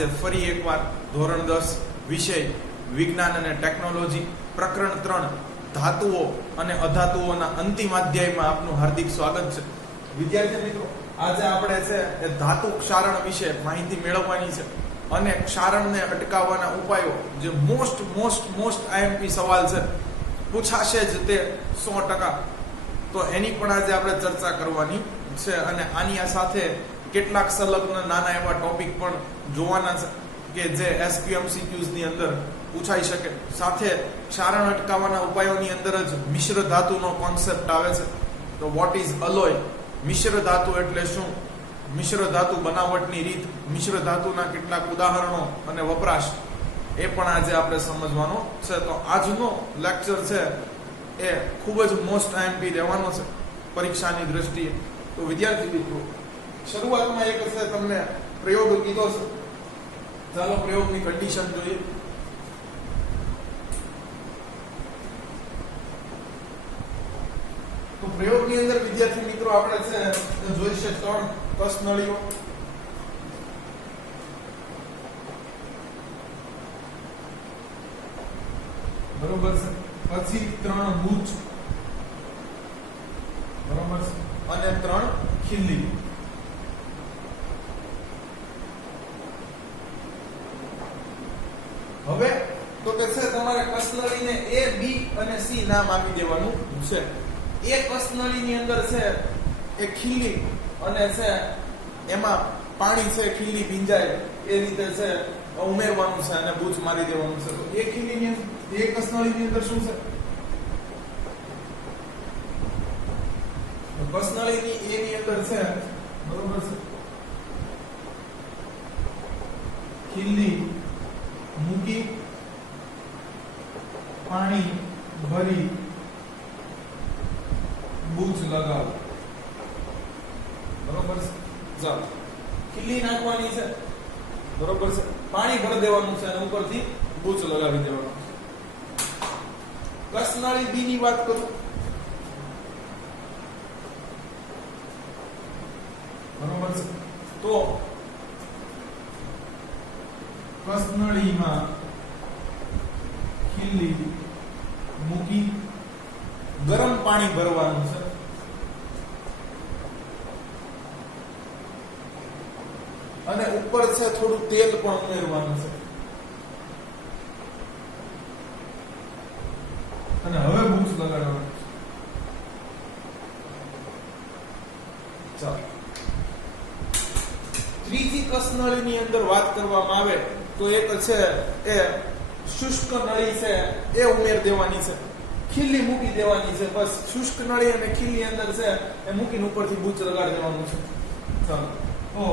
આજે ફરી એકવાર ધોરણ 10 વિષય વિજ્ઞાન અને ટેકનોલોજી પ્રકરણ 3 ધાતુઓ અને અધાતુઓના અંતિમ અધ્યાયમાં આપનું હાર્દિક સ્વાગત છે. વિદ્યાર્થી મિત્રો, આજે આપણે છે એ ધાતુ ક્ષારણ વિશે માહિતી મેળવવાની છે અને ક્ષારણને અટકાવવાના ઉપાયો જે મોસ્ટ આઈએમપી સવાલ છે, પૂછાશે જ તે 100%, તો એની પણ આજે આપણે ચર્ચા કરવાની છે અને આની સાથે કેટલાક સંલગ્ન નાના એવા ટોપિક પણ જોવાના છે કે જે એસપીએમસીક્યુઝ ની અંદર પૂછાઈ શકે. સાથે ક્ષારણ અટકાવવાના ઉપાયોની અંદર જ મિશ્ર ધાતુનો કોન્સેપ્ટ આવે છે. તો વોટ ઇઝ અલોય, મિશ્ર ધાતુ એટલે શું, મિશ્ર ધાતુ બનાવટની રીત, મિશ્ર ધાતુના કેટલાક ઉદાહરણો અને વપરાશ, એ પણ આજે આપણે સમજવાનો છે. તો આજનો લેક્ચર છે એ ખૂબ જ મોસ્ટ આઈએમપી રહેવાનો છે પરીક્ષાની દ્રષ્ટિએ. તો વિદ્યાર્થી મિત્રો, શરૂઆતમાં એક છે તમને પ્રયોગ કીધો છે. ચાલો પ્રયોગની કન્ડિશન જોઈએ. તો પ્રયોગની અંદર વિદ્યાર્થી મિત્રો આપણે છે જોઈશે 3 કસનળીઓ. બરોબર છે. પછી 3 બૂચ, બરોબર છે, અને 3 ખીલ્લી. હવે તો કે છે તમારે કસનળીને A, B અને C નામ આપી દેવાનું છે. એક કસનળીની અંદર છે એ ખીલ્લી અને છે એમાં પાણી છે, ખીલ્લી ભીંજાય એ રીતે છે ઉમેરવાનું છે અને બૂચ મારી દેવાનું છે. તો એક ખીલ્લીની એક કસનળીની અંદર શું છે, કસનળીની A ની અંદર છે, બરોબર છે, ખીલ્લી મૂકી પાણી ભરી બૂચ લગાવો. બરોબર છે. ચાલો, ખીલ્લી નાખવાની છે, બરોબર છે, પાણી ભરી દેવાનું છે અને ઉપરથી બૂચ લગાવી દેવાનું છે. કસનળી B ની વાત કરું, બરોબર છે, તો કસનળીમાં ખીલ્લી મૂકી ગરમ પાણી ભરવાનું છે અને ઉપર છે થોડું તેલ પણ ઉમેરવાનું છે અને હવે બૂચ લગાડવાનું છે. ચાલો, ત્રીજી કસનળીની અંદર વાત કરવામાં આવે તો એક છે એ શુષ્ક નળી છે એ ઉમેર દેવાની છે, ખીલ્લી મૂકી દેવાની છે. બસ શુષ્ક નળી અને ખીલ્લી અંદર છે એ મૂકીને ઉપરથી બૂચ લગાડી દેવાનું છે. ચાલો, તો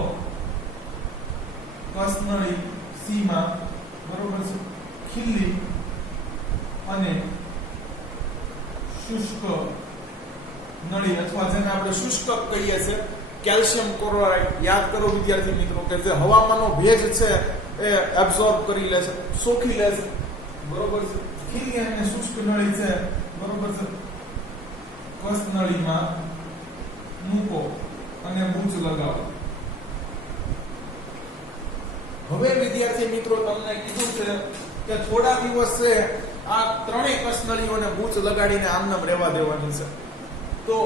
કસનળી C માં, બરોબર છે, ખીલ્લી અને શુષ્ક નળી અથવા જેને આપણે શુષ્ક કહીએ છીએ કેલ્શિયમ ક્લોરાઇડ. યાદ કરો વિદ્યાર્થી મિત્રો કે જે હવામાનનો ભેજ છે એ એબ્સોર્બ કરી લે છે, સોખી લે છે. બરોબર છે. ખીલ્લી અને શુષ્ક નળી છે, બરોબર છે, કસનળીમાં મૂકો અને બૂચ લગાવો. હવે વિદ્યાર્થી મિત્રો તમને કીધું છે કે થોડા દિવસ છે આ ત્રણેય કસનળીઓને બૂચ લગાડીને આમનામ રહેવા દેવાની છે. તો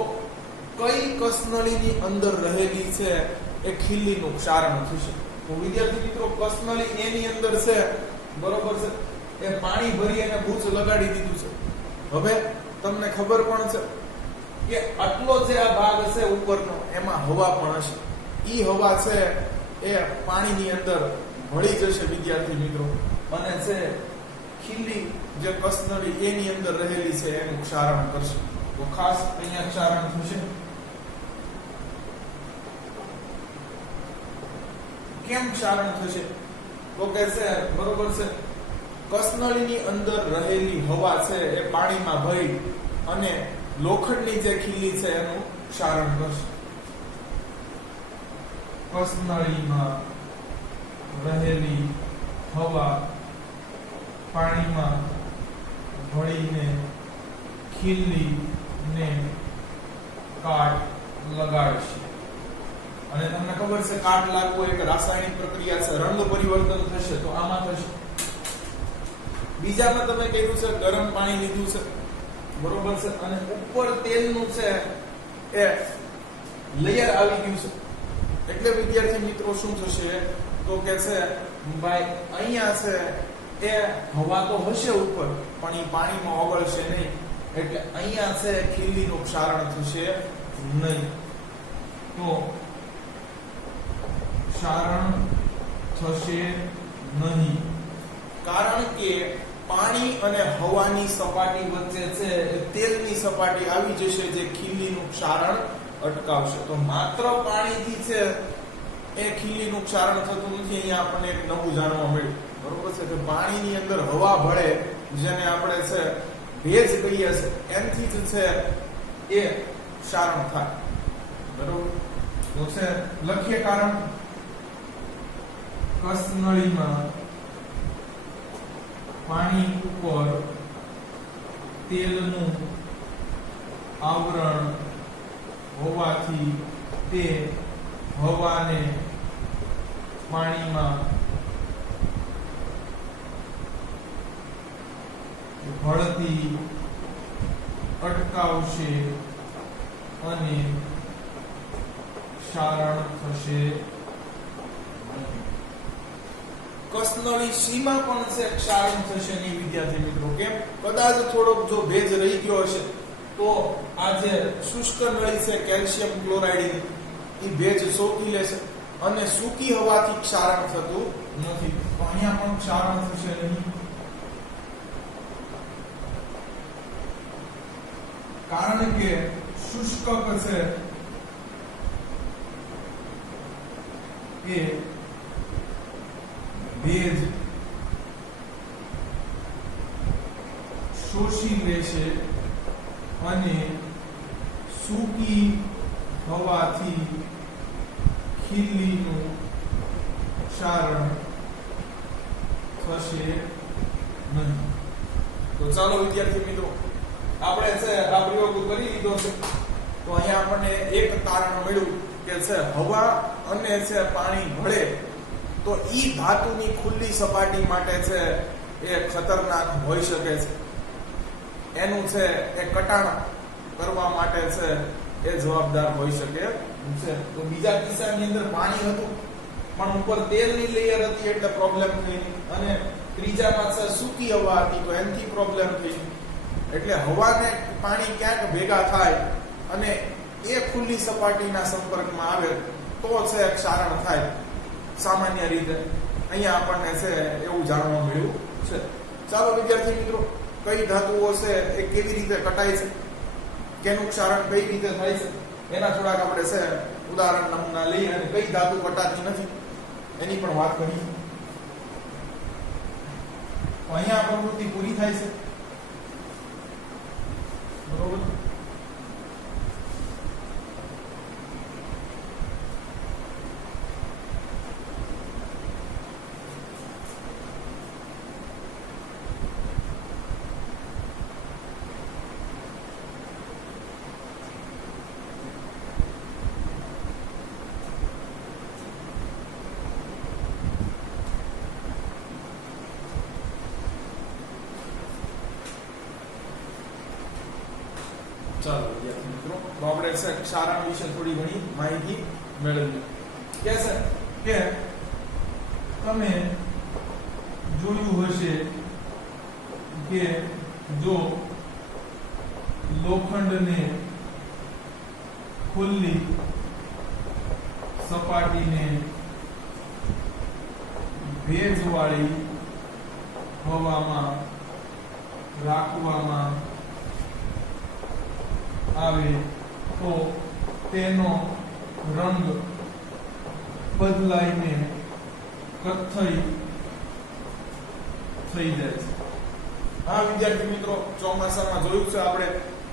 કઈ કસનળીની અંદર રહેલી છે એ ખીલ્લીનું ક્ષારણ થશે. તો વિદ્યાર્થી મિત્રો, કસનળી A ની અંદર છે, બરોબર છે, એ પાણી ભરી અને બૂચ લગાડી દીધું છે. હવે તમને ખબર પણ છે કે આટલો જે આ ભાગ છે ઉપરનો, એમાં હવા પણ હશે. ઈ હવા છે એ પાણીની અંદર ભળી જશે વિદ્યાર્થી મિત્રો અને છે ખીલ્લી જે કસનળી A ની અંદર રહેલી છે એનું ક્ષારણ કરશે. તો ખાસ અહીંયા ક્ષારણ થશે. કેમ ક્ષારણ થશે? તો કે છે, બરોબર છે, કસનળીની અંદર રહેલી હવા છે એ પાણીમાં ભળી અને લોખંડની જે ખીલ્લી છે એનું ક્ષારણ કરશે. કસનળીમાં રહેલી હવા પાણીમાં ભળીને ખીલ્લીને કાટ લગાડશે. અને તમને ખબર છે કાટ લાગવો એક રાસાયણિક પ્રક્રિયા છે, રંગ પરિવર્તન થશે તો આમાં થશે. બીજામાં તમે કહ્યું છે ગરમ પાણી લીધું છે, બરોબર છે, અને ઉપર તેલનું છે એ લેયર આવી ગયું છે. એટલે વિદ્યાર્થી મિત્રો શું થશે તો કે છે ભાઈ અહીંયા છે એ હવા તો હશે ઉપર પણ એ પાણીમાં ઓગળશે નહીં, એટલે અહીંયા છે ખીલીનું ક્ષારણ થશે નહીં. તો ક્ષારણ થશે નહીં કારણ કે પાણી અને હવાની સપાટી વચ્ચે છે તેલની સપાટી આવી જશે જે ખીલીનું ક્ષારણ અટકાવશે. તો માત્ર પાણીથી છે એ ખીલીનું ક્ષારણ થતું નથી. અહીંયા આપણને એક નવું જાણવા મળ્યું, બરોબર છે, કે પાણીની અંદર હવા ભળે જેને આપણે છે ભેજ કહીએ છે એનથી જ છે એ ક્ષારણ થાય. બરોબર, તો છે લખીએ કારણ. કસનળીમાં પાણી ઉપર તેલનું આવરણ હોવાથી તે હવાને પાણીમાં ભળતી અટકાવશે અને ક્ષારણ થશે. કસનળી સીમા પણ છે ક્ષારણ થશે નહીં વિદ્યાર્થી મિત્રો. કેમ? કદાચ થોડોક જો ભેજ રહી ગયો હશે તો આ જે શુષ્ક નળી છે કેલ્શિયમ ક્લોરાઇડ એ ભેજ સોકી લેશે અને સૂકી હવાથી ક્ષારણ થતું નથી. તો અહીંયા પણ ક્ષારણ થશે નહીં કારણ કે શુષ્ક છે એ ભેજ શોષી લેશે અને સૂકી હવાથી ખીલીનું ક્ષારણ થશે નહીં. તો ચાલો વિદ્યાર્થી મિત્રો આપણે છે આ પ્રયોગ કરી લીધો છે. તો અહીંયા આપણને એક કારણ મળ્યું કે છે હવા અને છે પાણી ભળે તો ઈ ધાતુની ખુલ્લી સપાટી માટે છે એ ખતરનાક હોઈ શકે છે. એનું છે એ કટાણ કરવા માટે છે એ જવાબદાર હોઈ શકે છે. તો બીજા કિસ્સાની અંદર પાણી હતું પણ ઉપર તેલની લેયર હતી એટલે પ્રોબ્લેમ થઈ, અને ત્રીજામાં છે સૂકી હવા હતી તો એનાથી પ્રોબ્લેમ થઈ. એટલે હવા ને પાણી ક્યાંક ભેગા થાય અને એ ખુલ્લી સપાટીના સંપર્કમાં આવે તો છે ક્ષારણ થાય. સામાન્ય રીતે અહીંયા આપણને છે એવું જાણવા મળ્યું છે. ચાલો વિદ્યાર્થી મિત્રો, કઈ ધાતુઓ છે એ કેવી રીતે કટાય છે, કેનું ક્ષારણ કઈ રીતે થાય છે એના થોડાક આપણે છે ઉદાહરણ નમૂના લઈ અને કઈ ધાતુ કટાતી નથી એની પણ વાત કરી. તો અહીંયા પ્રવૃત્તિ પૂરી થાય છે. બરોબર, ચાલો વિદ્યાર્થી મિત્રો, તો આપણે ક્ષારણ વિશે થોડી ઘણી માહિતી મેળવી. કે છે કે તમે જોયું હશે કે જો લોખંડને ખુલ્લી સપાટીને ભેજવાળી હવામાં રાખવામાં આવે તો તેનો રંગ બદલાઈને કથ્થઈ થઈ જાય છે. હા વિદ્યાર્થી મિત્રો, ચોમાસામાં જોયું છે આપણે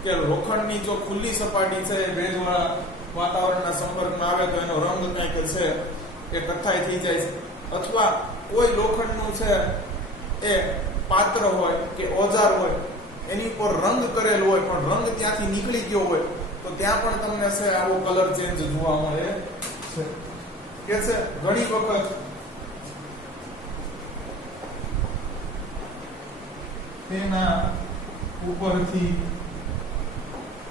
કે લોખંડની જો ખુલ્લી સપાટી છે એ ભેજવાળા વાતાવરણના સંપર્કમાં આવે તો એનો રંગ કંઈક છે એ કથ્થાઈ થઈ જાય છે. અથવા કોઈ લોખંડનું છે એ પાત્ર હોય કે ઓજાર હોય એની પર રંગ કરેલો હોય પણ રંગ ત્યાંથી નીકળી ગયો હોય તો ત્યાં પણ તમને છે આવો કલર ચેન્જ જોવા મળે છે. છે કે છે ઘણી વખત તેના ઉપરથી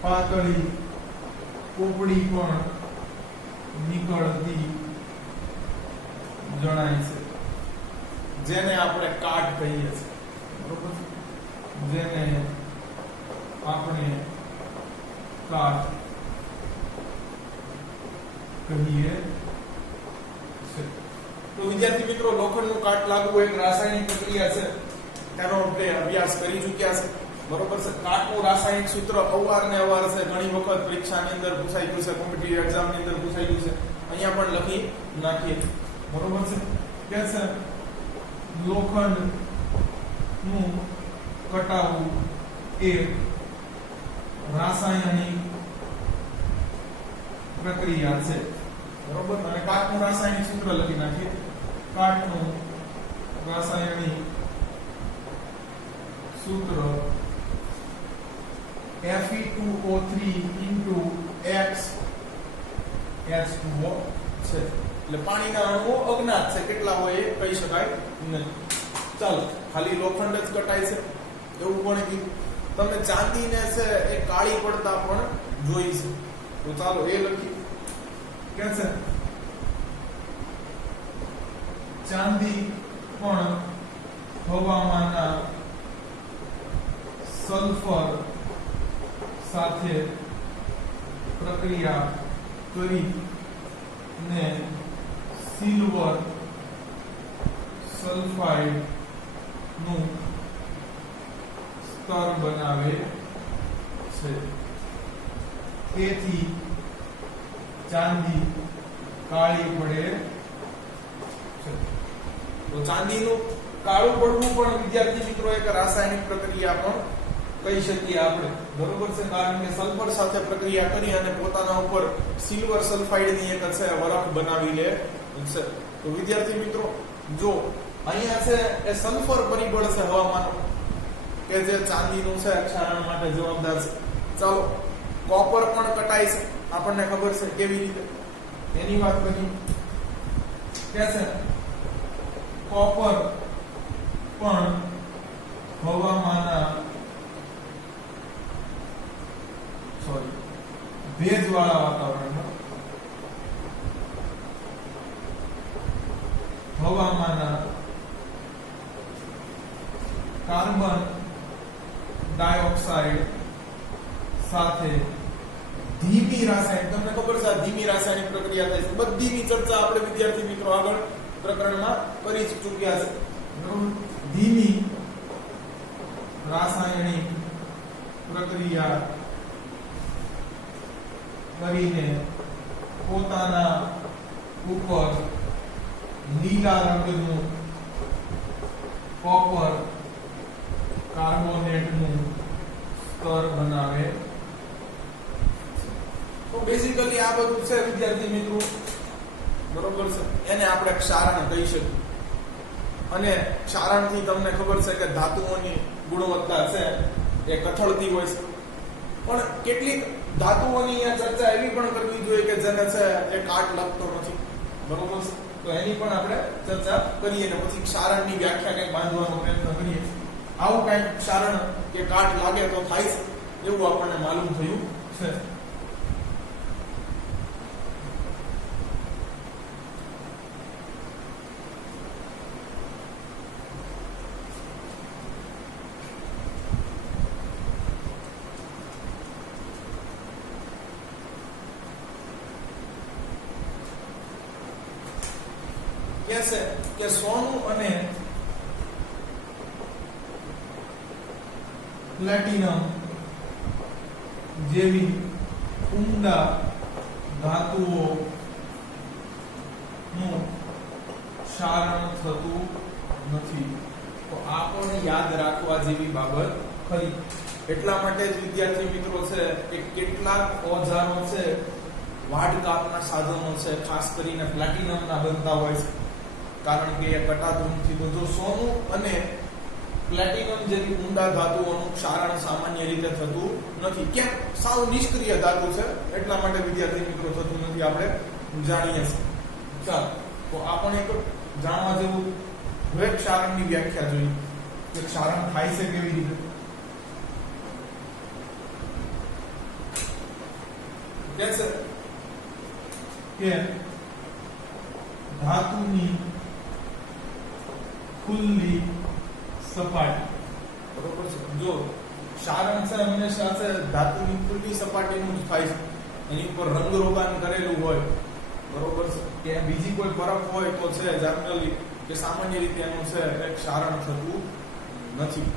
પાતળી પોપડી પણ નીકળતી જણાય છે, જેને આપણે કાટ કહીએ છીએ, બરોબર, જેને આપણે કાટ કહીએ છે. તો વિદ્યાર્થી મિત્રો, લોખંડનું કાટ લાગવું એક રાસાયણિક પ્રક્રિયા છે, તેનો આપણે અભ્યાસ કરી ચૂક્યા છે, બરોબર છે. કાટનું રાસાયણિક સૂત્ર અવારને અવાર છે, ઘણી વખત પરીક્ષાની અંદર પૂછાઈ ગયું છે, કોમ્પિટિટિવ એક્ઝામની અંદર પૂછાઈ ગયું છે, અહીંયા પણ લખી નાખીએ, બરોબર છે. કે છે લોખંડનું કટાવું એ રાસાયણિક પ્રક્રિયા છે, બરોબર. અને કાટનું રાસાયણિક સૂત્ર લખી નાખીએ. કાટનું રાસાયણિક સૂત્ર Fe2O3 X H2O છે. એટલે પાણીના અણુઓ અજ્ઞાત છે, કેટલા હોય એ કહી શકાય નહીં. ચાલો, ખાલી લોખંડ જ કટાય છે એવું પણ કીધું. તમે ચાંદીને છે એ કાળી પડતા પણ જોઈ છે, તો ચાલો એ લખી. કે છે ચાંદી પણ હવામાંના સલ્ફર સાથે પ્રક્રિયા કરીને સિલ્વર સલ્ફાઇડ નું સ્તર બનાવે છે. તેથી ચાંદી કાળી પડે છે. તો ચાંદીનું કાળું પડવું પણ વિદ્યાર્થી મિત્રો એક રાસાયણિક પ્રક્રિયા પણ કહી શકીએ આપણે, બરોબર છે. કારણ કે સલ્ફર સાથે પ્રક્રિયા કરી અને પોતાના ઉપર સિલ્વર સલ્ફાઇડની એક છે વરખ બનાવી લે છે. તો વિદ્યાર્થી મિત્રો, જો અહીંયા છે એ સલ્ફર પરિબળ છે હવામાનનો, કે જે ચાંદીનું છે ક્ષારણ માટે જવાબદાર છે. ચાલો, કોપર પણ કટાય છે, આપણને ખબર છે કેવી રીતે, એની વાત કરી. કે છે કોપર પણ હવામાનના ભેજવાળા વાતાવરણમાં હવામાંના કાર્બન ડાયોક્સાઇડ સાથે ધીમી રાસાયણિક, તમને ખબર છે આ ધીમી રાસાયણિક પ્રક્રિયા થાય છે. બધીની ચર્ચા આપણે વિદ્યાર્થી મિત્રો આગળ પ્રકરણમાં કરી ચૂક્યા છે. ધીમી રાસાયણિક પ્રક્રિયા કરીને પોતાના ઉપર લીલા રંગનું કોપર કાર્બોનેટનું સ્તર બનાવે. તો બેઝિકલી આ બધું છે વિદ્યાર્થી મિત્રો, બરોબર છે, એને આપણે ક્ષારણ કહી શકીએ. અને ક્ષારણથી તમને ખબર છે કે ધાતુઓની ગુણવત્તા છે એ કથળતી હોય છે. પણ કેટલીક ધાતુઓની ચર્ચા એવી પણ કરવી જોઈએ કે જેને છે એ કાટ લાગતો નથી, બરોબર છે. તો એની પણ આપણે ચર્ચા કરીએ ને પછી ક્ષારણની વ્યાખ્યા કંઈક બાંધવાનો પ્રયત્ન કરીએ. આવું કંઈક ક્ષારણ કે કાટ લાગે તો થાય છે એવું આપણને માલુમ થયું છે. કહેશે કે સોનું અને પ્લેટિનમ જેવી ઉમદા ધાતુઓ નું ક્ષારણ થતું નથી. તો આ પણ યાદ રાખવા જેવી બાબત ખરી. એટલા માટે જ વિદ્યાર્થી મિત્રો છે કે કેટલાક ઓજારો છે, વાડ કાપના સાધનો છે, ખાસ કરીને પ્લેટિનમના બનતા હોય છે, કારણ કે એ કટાતું નથી. તો જો સોનું અને પ્લેટિનમ જેવી ઊંડા ધાતુઓનું ક્ષારણ સામાન્ય રીતે થતું નથી, કેમ? સાવ નિષ્ક્રિય ધાતુ છે એટલા માટે વિદ્યાર્થી મિત્રો થતું નથી. આપણે જાણીએ છીએ. ચાલો તો આપણે એક જાણવા જેવું હવે ક્ષારણની વ્યાખ્યા જોઈએ કે ક્ષારણ થાય છે કેવી રીતે. કે ધાતુની ખુલ્લી સપાટી, બરોબર છે. જો ક્ષારણ છે હંમેશા છે ધાતુની ખુલ્લી સપાટીનું જ થાય છે, એની ઉપર રંગરોગાન કરેલું હોય, બરોબર છે. કે બીજી કોઈ બરફ હોય તો છે જનરલી કે સામાન્ય રીતે એનું છે એક ક્ષારણ થતું નથી,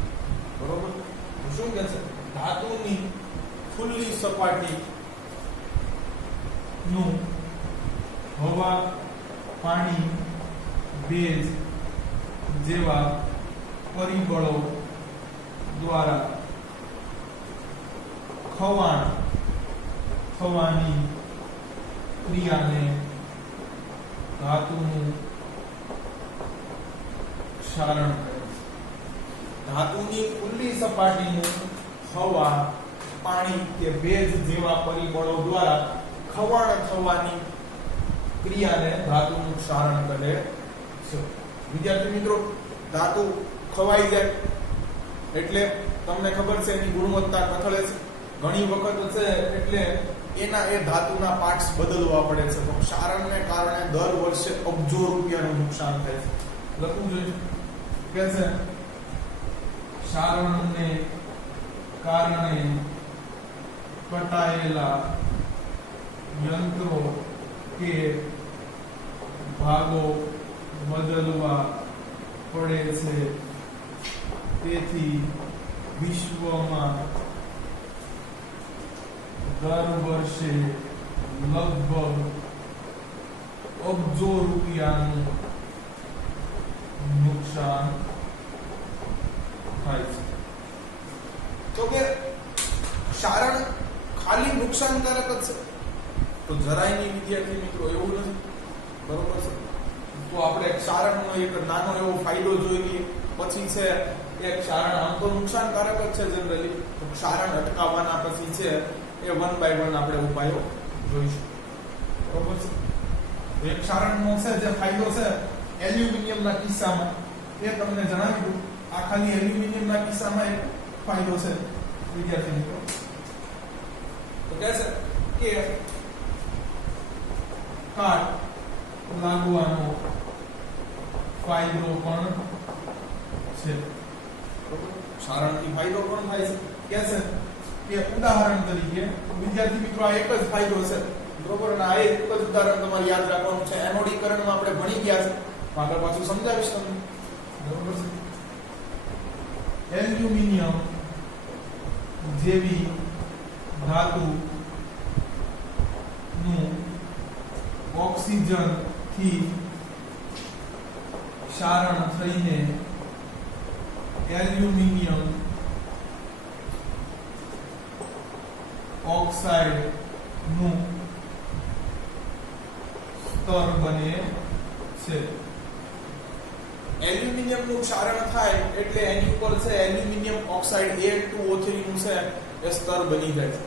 બરોબર. શું કહે છે? ધાતુની ખુલ્લી સપાટી નું હવા, પાણી, ભેજ જેવા પરિબળો દ્વારા ખવાણ થવાની ક્રિયાને ધાતુનું ક્ષારણ કહે છે. ધાતુની ખુલ્લી સપાટીનું હવા, પાણી કે ભેજ જેવા પરિબળો દ્વારા ખવાણ થવાની ક્રિયાને ધાતુનું ક્ષારણ કહે છે. વિદ્યાર્થી મિત્રો, ધાતુ ખવાઈ જાય એટલે તમને ખબર છે એની ગુણવત્તા કથળે છે ઘણી વખત છે, એટલે એના એ ધાતુના પાર્ટ્સ બદલવા પડે છે. તો ક્ષારણને કારણે દર વર્ષે અબજો રૂપિયાનું નુકસાન થાય છે. લખવું જોઈએ કે છે ક્ષારણને કારણે કટાયેલા યંત્રો કે ભાગો બદલવા પડે છે. તેથી વિશ્વમાં દર વર્ષે લગભગ અબજો રૂપિયાનું નુકસાન થાય છે. તો કે ક્ષારણ ખાલી નુકસાનકારક જ છે તો જરાય નહીં વિદ્યાર્થી મિત્રો, એવું નથી, બરોબર છે. તો આપણે ક્ષારણનો એક નાનો એવો ફાયદો જોઈ લઈએ, પછી છે એક ક્ષારણ આમ તો નુકસાનકારક જ છે જનરલી, તો ક્ષારણ અટકાવવાના પછી છે એ 1 by 1 આપણે ઉપાયો જોઈશું, બરોબર છે. એક ક્ષારણનો છે જે ફાયદો છે એલ્યુમિનિયમના કિસ્સામાં એ તમને જણાવી દઉં. આ ખાલી એલ્યુમિનિયમના કિસ્સામાં એક ફાયદો છે વિદ્યાર્થી મિત્રો. તો કહે છે કે કાટ લાગવાનો ફાયદો પણ છે. ક્ષારણથી ફાયદો પણ થાય છે. કે છે કે ઉદાહરણ તરીકે વિદ્યાર્થી મિત્રો આ એક જ ફાયદો છે, બરોબર. અને આ એક જ ઉદાહરણ તમારે યાદ રાખવાનું છે. એનોડીકરણમાં આપણે ભણી ગયા છે, આગળ પાછું સમજાવીશ તમને, બરોબર છે. એલ્યુમિનિયમ જેવી ધાતુ નું ઓક્સિજન થી ક્ષારણ થઈને એલ્યુમિનિયમ ઓક્સાઇડ નું સ્તર બને છે. એલ્યુમિનિયમ નું ક્ષારણ થાય એટલે એની ઉપર છે એલ્યુમિનિયમ ઓક્સાઇડ A2O3 નું છે એ સ્તર બની જાય છે.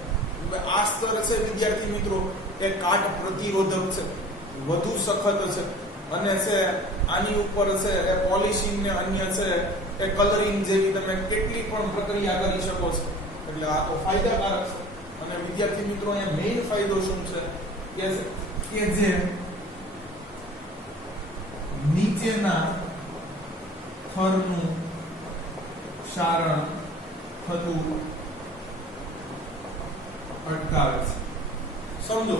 આ સ્તર છે વિદ્યાર્થી મિત્રો એ કાટ પ્રતિરોધક છે, વધુ સખત છે, અને છે આની ઉપર છે એ પોલિશિંગ ને અન્ય છે એ કલરિંગ જેવી તમે કેટલી પણ પ્રક્રિયા કરી શકો છો. એટલે આ તો ફાયદાકારક છે. અને વિદ્યાર્થી મિત્રો અહીંયા મેઇન ફાયદો શું છે કે જે નીચેના થરનું ક્ષારણ થતું અટકાવે છે. સમજો,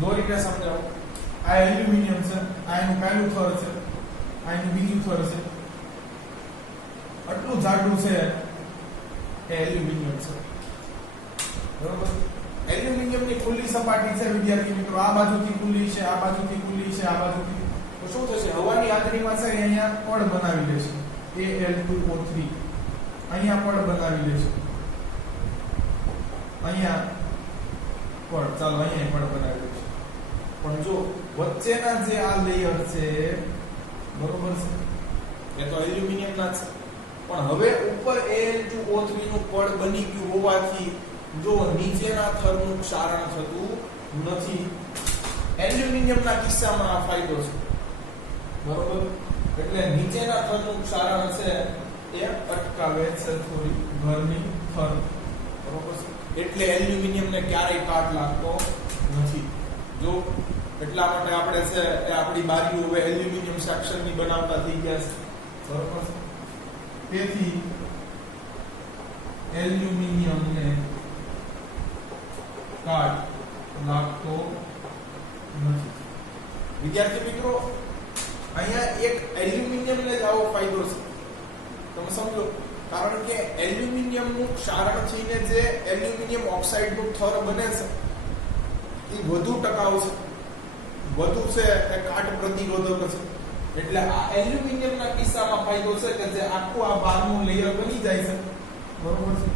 દોરીને સમજાવો. આ એલ્યુમિનિયમ છે, આ એનું પહેલું થર છે, આ એનું બીજું થર છે. આટલું જાડું છે એ એલ્યુમિનિયમ છે, બરોબર. એલ્યુમિનિયમની ખુલ્લી સપાટી છે વિદ્યાર્થી મિત્રો, આ બાજુથી ખુલ્લી છે, આ બાજુથી ખુલ્લી છે, આ બાજુથી. તો શું થશે? હવાની હાજરીમાં છે અહીંયા પડ બનાવી લેશે Al2O3, અહીંયા પડ બનાવી લેશે, અહીંયા પડ, ચાલો અહીંયા પડ બનાવી લેશે. પણ જો વચ્ચેના જે આ લેયર છે, બરોબર છે, એ તો એલ્યુમિનિયમના છે, પણ હવે ઉપર Al2O3 નું પડ બની ગયું હોવાથી જો નીચેના થરનું ક્ષારણ થતું નથી, એલ્યુમિનિયમના કિસ્સામાં આ ફાયદો છે, બરોબર. એટલે નીચેના થરનું ક્ષારણ છે એ અટકાવે છે થોડી ગરમી થર, બરોબર. એટલે એલ્યુમિનિયમને ક્યારેય કાટ લાગતો નથી. જો એટલા માટે આપણે છે એ આપણી બારીઓ હવે એલ્યુમિનિયમ સેક્શનની બનાવતા થઈ ગયા છે, બરોબર. તેથી એલ્યુમિનિયમને કાટ લાગતો નથી. વિદ્યાર્થી મિત્રો, અહીંયા એક એલ્યુમિનિયમને જ આવો ફાયદો છે, તમે સમજો. કારણ કે એલ્યુમિનિયમનું ક્ષારણ થઈને જે એલ્યુમિનિયમ ઓક્સાઇડનું થર બને છે એ વધુ ટકાઉ છે, વધુ છે એ કાટ પ્રતિરોધક છે. એટલે આ એલ્યુમિનિયમના કિસ્સામાં ફાયદો છે કે જે આખું આ બહારનું લેયર બની જાય છે, બરોબર છે,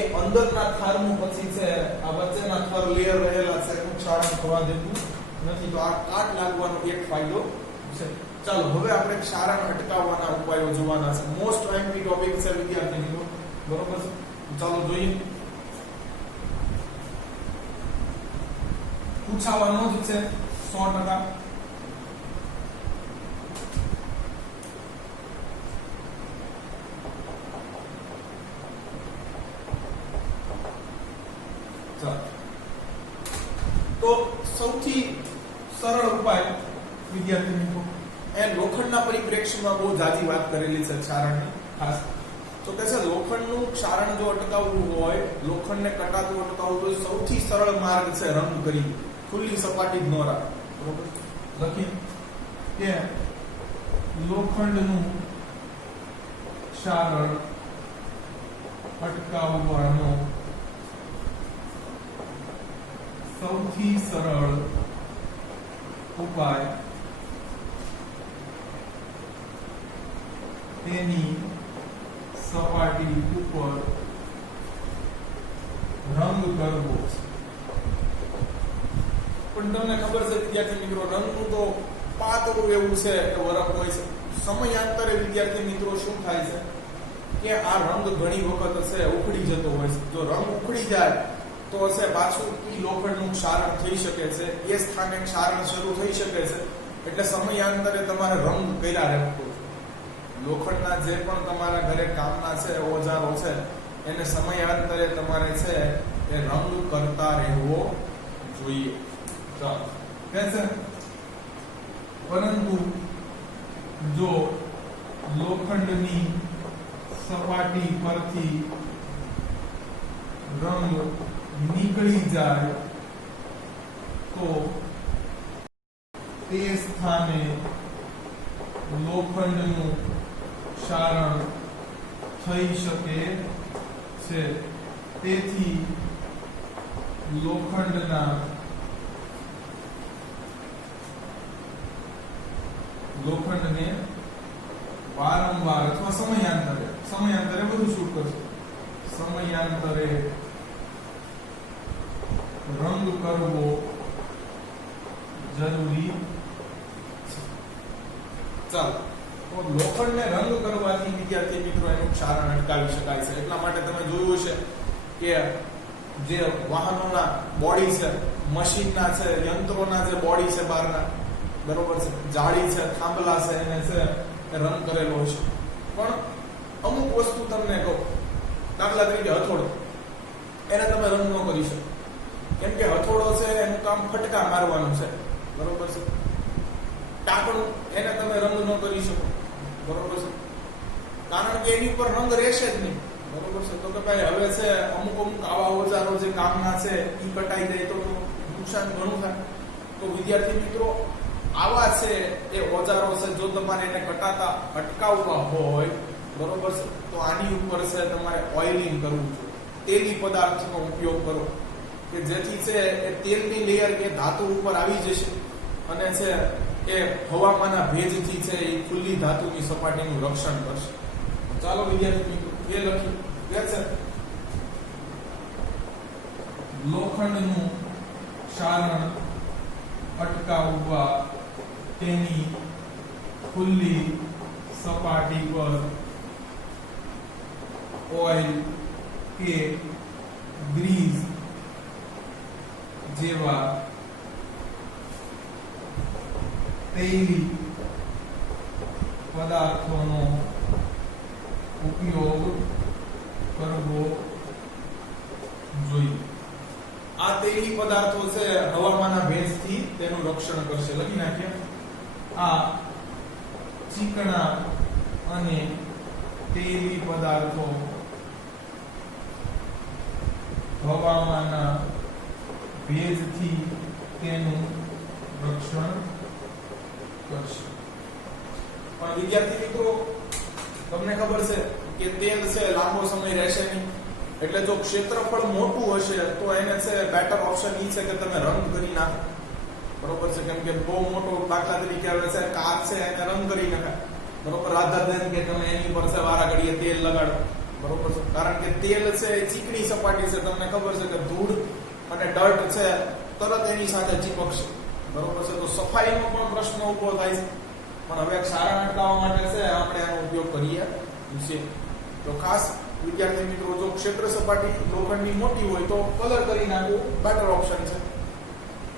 એ અંદરના થરનું પછી છે આ વચ્ચેના થર લેયર રહેલા છે એનું ક્ષારણ થવા દેતું નથી. તો આ કાટ લાગવાનો એક ફાયદો છે. ચાલો હવે આપણે ક્ષારણ અટકાવવાના ઉપાયો જોવાના છે. મોસ્ટ એમ્પી ટોપિક છે વિદ્યાર્થી મિત્રો, બરોબર છે. ચાલો જોઈએ. પૂછાવાનો જ છે 100%. તો સૌથી સરળ ઉપાય વિદ્યાર્થી મિત્રો એ લોખંડના પરિપ્રેક્ષ્યમાં બહુ જાજી વાત કરેલી છે ક્ષારણની. ખાસ તો કે છે લોખંડનું ક્ષારણ જો અટકાવવું હોય, લોખંડને કટાતું અટકાવવું હોય, સૌથી સરળ માર્ગ છે રંગ કરી ખુલ્લી સપાટી જ ન રાખ, બરોબર. લખી કે લોખંડનું ક્ષારણ અટકાવવાનો સૌથી સરળ ઉપાય તેની સપાટી ઉપર રંગ કરવો. પણ તમને ખબર છે વિદ્યાર્થી મિત્રો, રંગનું તો પાતળું એવું છે કે વરખ હોય છે. સમયાંતરે વિદ્યાર્થી મિત્રો શું થાય છે કે આ રંગ ઘણી વખત છે ઉખડી જતો હોય છે. જો રંગ ઉખડી જાય તો હશે પાછું લોખંડનું ક્ષારણ થઈ શકે છે, એ સ્થાને ક્ષારણ શરૂ થઈ શકે છે. એટલે સમયાંતરે તમારે રંગ કર્યા રહેવું. લોખંડના જે પણ તમારા ઘરે કામના છે ઓજારો છે એને સમયાંતરે તમારે છે એ રંગ કરતા રહેવો જોઈએ. ચાલો કે છે પરંતુ જો લોખંડની સપાટી પરથી રંગ નીકળી જાય તો તે સ્થાને લોખંડનું ક્ષારણ થઈ શકે છે. તેથી લોખંડને વારંવાર અથવા સમયાંતરે બધું શું કરશે, સમયાંતરે રંગ કરવો જરૂરી છે. ચાલો, તો લોખંડને રંગ કરવાથી વિદ્યાર્થી મિત્રો એનું ક્ષારણ અટકાવી શકાય છે. એટલા માટે તમે જોયું છે કે જે વાહનોના બોડી છે, મશીનના છે, યંત્રોના જે બોડી છે બહારના, બરોબર છે, જાળી છે, થાંભલા છે, એને છે રંગ કરેલો છે. પણ અમુક વસ્તુ તમને કહું, દાખલા તરીકે હથોડો, એને તમે રંગ ન કરી શકો. કેમ કે હથોડો છે એનું કામ ફટકા મારવાનું છે, બરોબર છે. ટાંકણું એને તમે રંગ ન કરી શકો, બરોબર છે, કારણ કે એની ઉપર રંગ રહેશે જ નહીં, બરોબર છે. તો કે ભાઈ હવે છે અમુક આવા ઓજારો જે કામના છે એ કટાઈ જાય તો નુકસાન ઘણું થાય. તો વિદ્યાર્થી મિત્રો આવા છે એ ઓજારો છે, જો તમારે એને કટાતા અટકાવવા હોય, બરોબર છે, તો આની ઉપર છે તમારે ઓઇલિંગ કરવું જોઈએ. તેલી પદાર્થનો ઉપયોગ કરો કે જેથી છે એ તેલની લેયર કે ધાતુ ઉપર આવી જશે અને છે એ હવામાનના ભેજથી છે એ ખુલ્લી ધાતુની સપાટીનું રક્ષણ કરશે. ચાલો વિદ્યાર્થી મિત્રો એ લખ્યું કે છે લોખંડનું ક્ષારણ અટકાવવા તેની ખુલ્લી સપાટી પર ઓઇલ કે ગ્રીઝ જેવા તૈલી પદાર્થોનો ઉપયોગ કરવો જોઈએ. આ તૈલી પદાર્થો છે હવામાનના ભેજથી તેનું રક્ષણ કરશે. લખી નાખીએ. આ ચીકણા અને તૈલી પદાર્થો હવામાનના ભેજથી તેનું રક્ષણ કરશે. પણ વિદ્યાર્થી મિત્રો, તમને ખબર છે કે તેલ છે લાંબો સમય રહેશે નહીં. એટલે જો ક્ષેત્રફળ મોટું હશે તો એને છે બેટર ઓપ્શન ઈ છે કે તમે રંગ કરી નાખો. બરોબર છે? કેમ કે બહુ મોટો દાખલા તરીકે આવે છે કાર છે એને રંગ કરી નાખે. બરોબર? રાધા દેન કે તમે એની પર છે વારા ઘડીએ તેલ લગાડો. બરોબર છે? કારણ કે તેલ છે એ ચીકણી સપાટી છે. તમને ખબર છે કે ધૂળ અને ડર્ટ છે તરત એની સાથે ચીપકશે. બરોબર છે? તો સફાઈનો પણ પ્રશ્ન ઉભો થાય છે. પણ હવે ક્ષારણ અટકાવવા માટે છે આપણે આનો ઉપયોગ કરીએ છીએ. તો ખાસ વિદ્યાર્થી મિત્રો, જો ક્ષેત્ર સપાટી લોખંડની મોટી હોય તો કલર કરી નાખવું બેટર ઓપ્શન છે.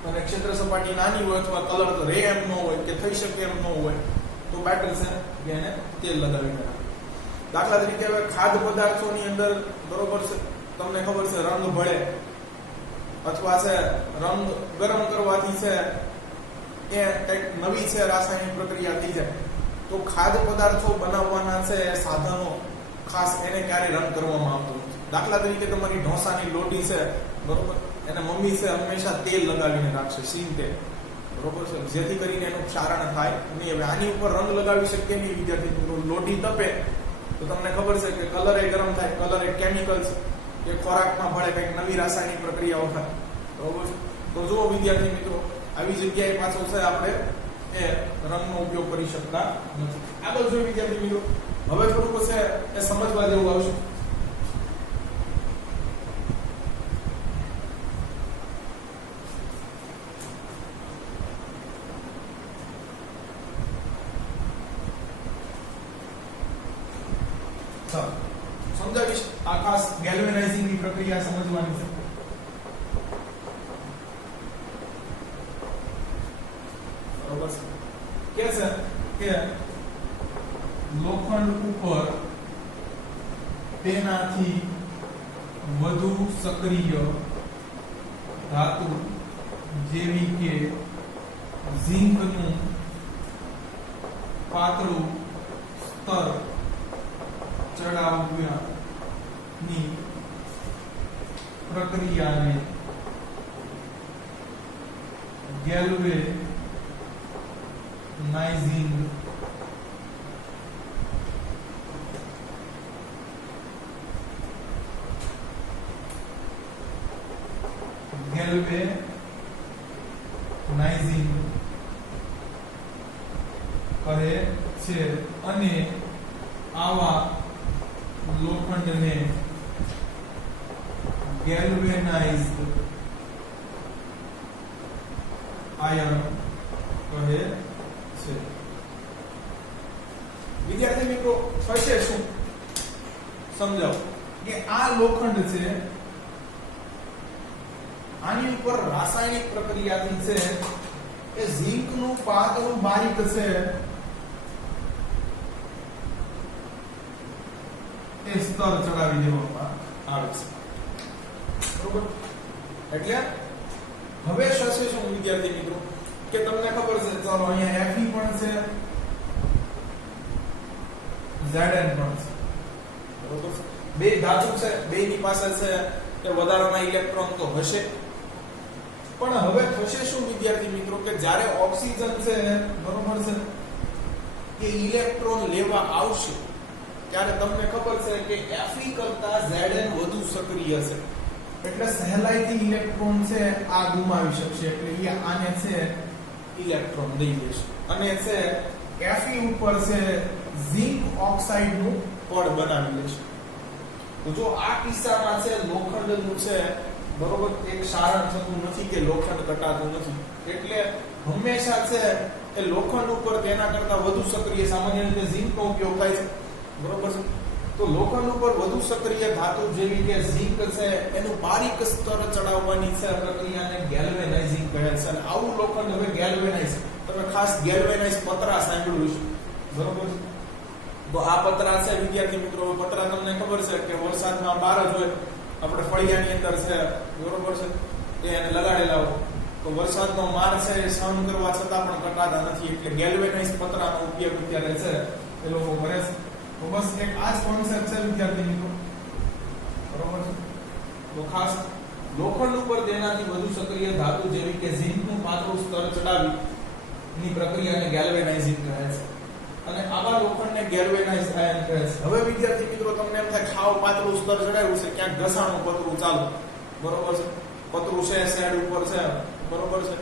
અને ક્ષેત્ર સપાટી નાની હોય અથવા કલર રે એમ ન હોય કે થઈ શકે એમ ન હોય તો બેટર છે કે એને તેલ લગાવી નાખવું. દાખલા તરીકે હવે ખાદ્ય પદાર્થોની અંદર બરોબર છે તમને ખબર છે રંગ ભળે અથવા છે રંગ ગરમ કરવાથી છે એ કંઈક નવી છે રાસાયણિક પ્રક્રિયા થઈ જાય. તો ખાદ્ય પદાર્થો બનાવવાના છે સાધનો ખાસ એને ક્યારે રંગ કરવામાં આવતો નથી. દાખલા તરીકે તમારી ઢોસાની લોટી છે બરોબર, એને મમ્મી છે હંમેશા તેલ લગાવીને રાખશે, સીંગ તેલ. બરોબર છે? જેથી કરીને એનું ક્ષારણ થાય નહીં. હવે આની ઉપર રંગ લગાવી શકીએ નહીં વિદ્યાર્થી મિત્રો. લોટી તપે તો તમને ખબર છે કે કલર એ ગરમ થાય. કલર એ કેમિકલ છે એ ખોરાકમાં ભળે, કંઈક નવી રાસાયણિક પ્રક્રિયાઓ થાય. બરોબર છે? તો જુઓ વિદ્યાર્થી મિત્રો, આવી જગ્યાએ પાછો છે આપણે એ રંગનો ઉપયોગ કરી શકતા નથી. આગળ જોઈએ વિદ્યાર્થી મિત્રો, હવે થોડુંક છે એ સમજવા જેવું આવશે. સમજાવીશ. આ ખાસ ગેલ્વેનાઇઝિંગ ની પ્રક્રિયા સમજવાની છે. બરોબર છે? કે લોખંડ ઉપર તેનાથી વધુ સક્રિય ધાતુ જેવી કે ઝીંકનું પાતળું સ્તર ચડાવવાની પ્રક્રિયાને ગેલ્વેનાઇઝિંગ કહે છે. અને આવા લોખંડને ગેલ્વેનાઇઝ્ડ આયન કહે છે. વિદ્યાર્થી મિત્રો, થશે શું સમજાવો કે આ લોખંડ છે આની ઉપર રાસાયણિક પ્રક્રિયાથી છે એ ઝીંકનું પાતળું બારીક છે એ સ્તર ચડાવી દેવામાં આવે છે. બરોબર? એટલે હવે થશે શું વિદ્યાર્થી મિત્રો કે તમને ખબર છે, ચાલો અહીંયા Fe પણ છે, Zn પણ છે. બરોબર છે? બે ધાતુ છે, બેની પાસે છે એ વધારાના ઇલેક્ટ્રોન તો હશે. પણ હવે થશે શું વિદ્યાર્થી મિત્રો કે જ્યારે ઓક્સિજન છે બરોબર છે કે ઇલેક્ટ્રોન લેવા આવશે ત્યારે તમને ખબર છે કે Fe કરતા Zn વધુ સક્રિય છે. એટલે સહેલાઈથી ઇલેક્ટ્રોન છે આ ગુમાવી શકશે. એટલે એ આને છે ઇલેક્ટ્રોન દઈ દેશે અને છે Fe ઉપર છે ઝિંક ઓક્સાઇડ નું પડ બનાવી લેશે. તો જો આ કિસ્સામાં છે લોખંડનું છે બરોબર એક ક્ષારણ થતું નથી કે લોખંડ ઘટાતું નથી. એટલે હંમેશા છે એ લોખંડ ઉપર તેના કરતા વધુ સક્રિય સામાન્ય રીતે ઝિંકનો ઉપયોગ થાય છે. બરોબર છે? તો લોખંડ ઉપર વધુ સક્રિય ધાતુ જેવી કે ઝીંક છે એનું બારીક સ્તર ચડાવવાની છે પ્રક્રિયાને ગેલ્વેનાઇઝિંગ કહે છે. અને આવું લોખંડ હવે ગેલ્વેનાઇઝ, તમે ખાસ ગેલ્વેનાઇઝ પતરા સાંભળ્યું છે, બરોબર છે? તો આ પતરા છે વિદ્યાર્થી મિત્રો, પતરા તમને ખબર છે કે વરસાદમાં બહાર જ હોય, આપણે ફળિયાની અંદર છે, બરોબર છે, કે એને લગાડેલા હોય, તો વરસાદનો માર છે એ સહન કરવા છતાં પણ કટાતા નથી, એટલે ગેલ્વેનાઇઝ પતરાનો ઉપયોગ અત્યારે છે એ લોકો કરે છે. તો બસ એક આ જ કોન્સેપ્ટ છે વિદ્યાર્થી મિત્રો, બરોબર છે? તો ખાસ લોખંડ ઉપર તેનાથી વધુ સક્રિય ધાતુ જેવી કે ઝીંકનું પાતળું સ્તર ચડાવી ની પ્રક્રિયાને ગેલ્વેનાઇઝિંગ કહે છે. અને આવા લોખંડને ગેલ્વેનાઇઝ આયન કહે છે. હવે વિદ્યાર્થી મિત્રો તમને એમ થાય ખાવ પાતળું સ્તર ચડાવ્યું છે, ક્યાંક ઘસાણું પતરું ચાલુ, બરોબર છે, પતરું છે સાઈડ ઉપર છે, બરોબર છે,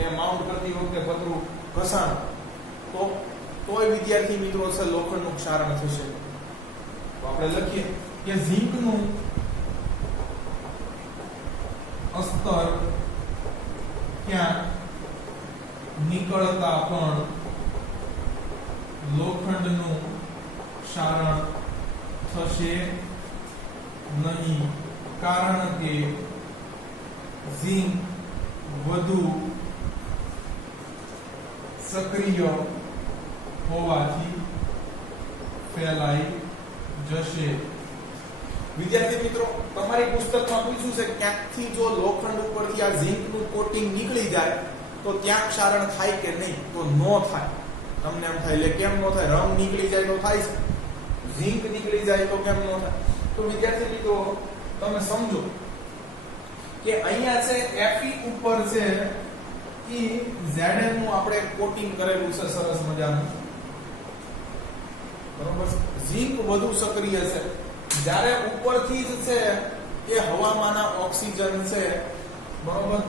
એ માઉન્ટ કરતી વખતે પતરું ઘસાણ, તો તોય વિદ્યાર્થી મિત્રો છે લોખંડનું ક્ષારણ થશે. તો આપણે લખીએ કે ઝીંકનું અસ્તર ક્યાં નીકળતા પણ લોખંડનું ક્ષારણ થશે નહીં, કારણ કે ઝીંક વધુ સક્રિય હોવાથી ફેલાઈ જશે. વિદ્યાર્થી મિત્રો, તમારી પુસ્તકમાં પૂછ્યું છે ક્યાંકથી જો લોખંડ ઉપરથી આ ઝીંકનું કોટિંગ નીકળી જાય તો ત્યાં ક્ષારણ થાય કે નહીં? તો નો થાય. તમને એમ થાય એટલે કેમ નો થાય? રંગ નીકળી જાય તો થાય છે, ઝીંક નીકળી જાય તો કેમ નો થાય? તો વિદ્યાર્થી મિત્રો તમે સમજો કે અહીંયા છે Fe ઉપર છે એ Zn નું આપણે કોટિંગ કરેલું છે સરસ મજાનું, બરોબર? ઝીંક વધુ સક્રિય છે, જ્યારે ઉપરથી જ છે એ હવામાંના ઓક્સિજન છે, બરોબર,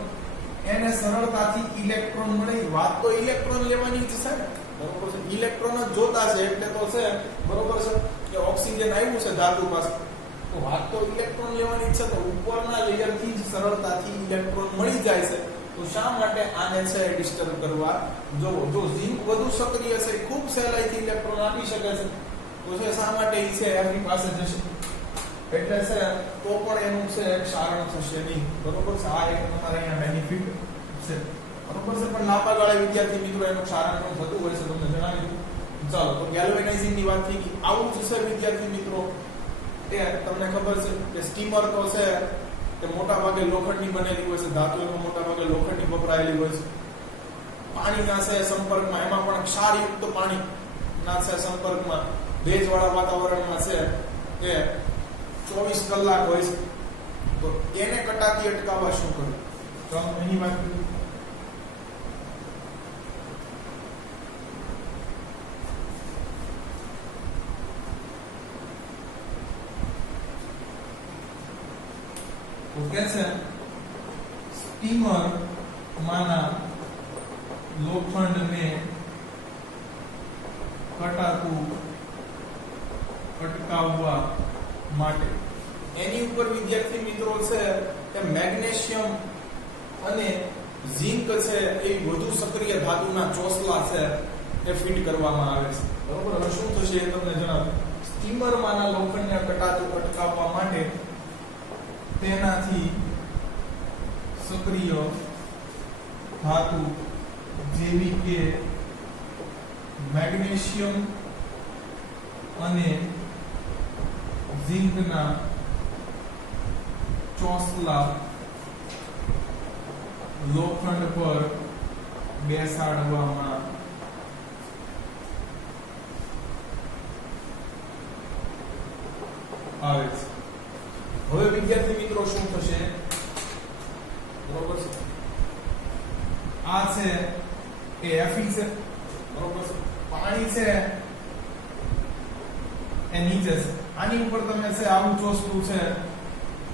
એને સરળતાથી ઇલેક્ટ્રોન મળે. વાત તો ઇલેક્ટ્રોન લેવાની જ છે ને, બરોબર છે, ઇલેક્ટ્રોન જ જોતા છે એટલે તો છે, બરોબર છે, કે ઓક્સિજન આવ્યું છે ધાતુ પાસે, તો વાત તો ઇલેક્ટ્રોન લેવાની છે. તો ઉપરના લેયરથી જ સરળતાથી ઇલેક્ટ્રોન મળી જાય છે, તો શા માટે આને છે ડિસ્ટર્બ કરવા જોવો? જો ઝીંક વધુ સક્રિય છે, ખૂબ સહેલાઈથી ઇલેક્ટ્રોન આપી શકે છે, તો છે શા માટે ઈ છે એની પાસે જશે, એટલે છે તો પણ એનું છે ક્ષારણ થશે નહીં, બરોબર છે? આ એક તમારે અહીંયા બેનિફિટ છે, બરોબર છે? પણ લાંબા ગાળે વિદ્યાર્થી મિત્રો એનું ક્ષારણ પણ થતું હોય છે, તમને જણાવી દઉં. ચાલો, તો ગેલ્વેનાઇઝિંગ ની વાત થઈ ગઈ. આવું જ છે વિદ્યાર્થી મિત્રો, એ તમને ખબર છે કે સ્ટીમર તો છે કે મોટા ભાગે લોખંડની બનેલી હોય છે, ધાતુ એમાં મોટા ભાગે લોખંડની વપરાયેલી હોય છે. પાણીના છે સંપર્કમાં, એમાં પણ ક્ષારયુક્ત પાણી ના છે સંપર્કમાં, ભેજવાળા વાતાવરણમાં છે એ 24 કલાક હોય છે. તો એને કટાતી અટકાવવા શું કરવું? તો એની વાત કરીએ. તો કે છે સ્ટીમર માના લોખંડને કટાતું અટકાવવા માટે એની ઉપર વિદ્યાર્થી મિત્રો છે કે મેગ્નેશિયમ અને ઝીંક છે એ વધુ સક્રિય ધાતુના ચોસલા છે એ ફિટ કરવામાં આવે છે, બરોબર? હવે શું થશે એ તમને જણાવું. સ્ટીમરમાંના લોખંડને કટાતું અટકાવવા માટે તેનાથી સક્રિય ધાતુ જેવી કે મેગ્નેશિયમ અને ઝીંકના ચોસલા લોખંડ પર બેસાડવામાં આવે છે. હવે વિદ્યાર્થી મિત્રો શું થશે? બરોબર છે, આ છે એ Fe છે, બરોબર છે, પાણી છે એ નીચે છે, આની ઉપર તમે છે આવું ચોસલું છે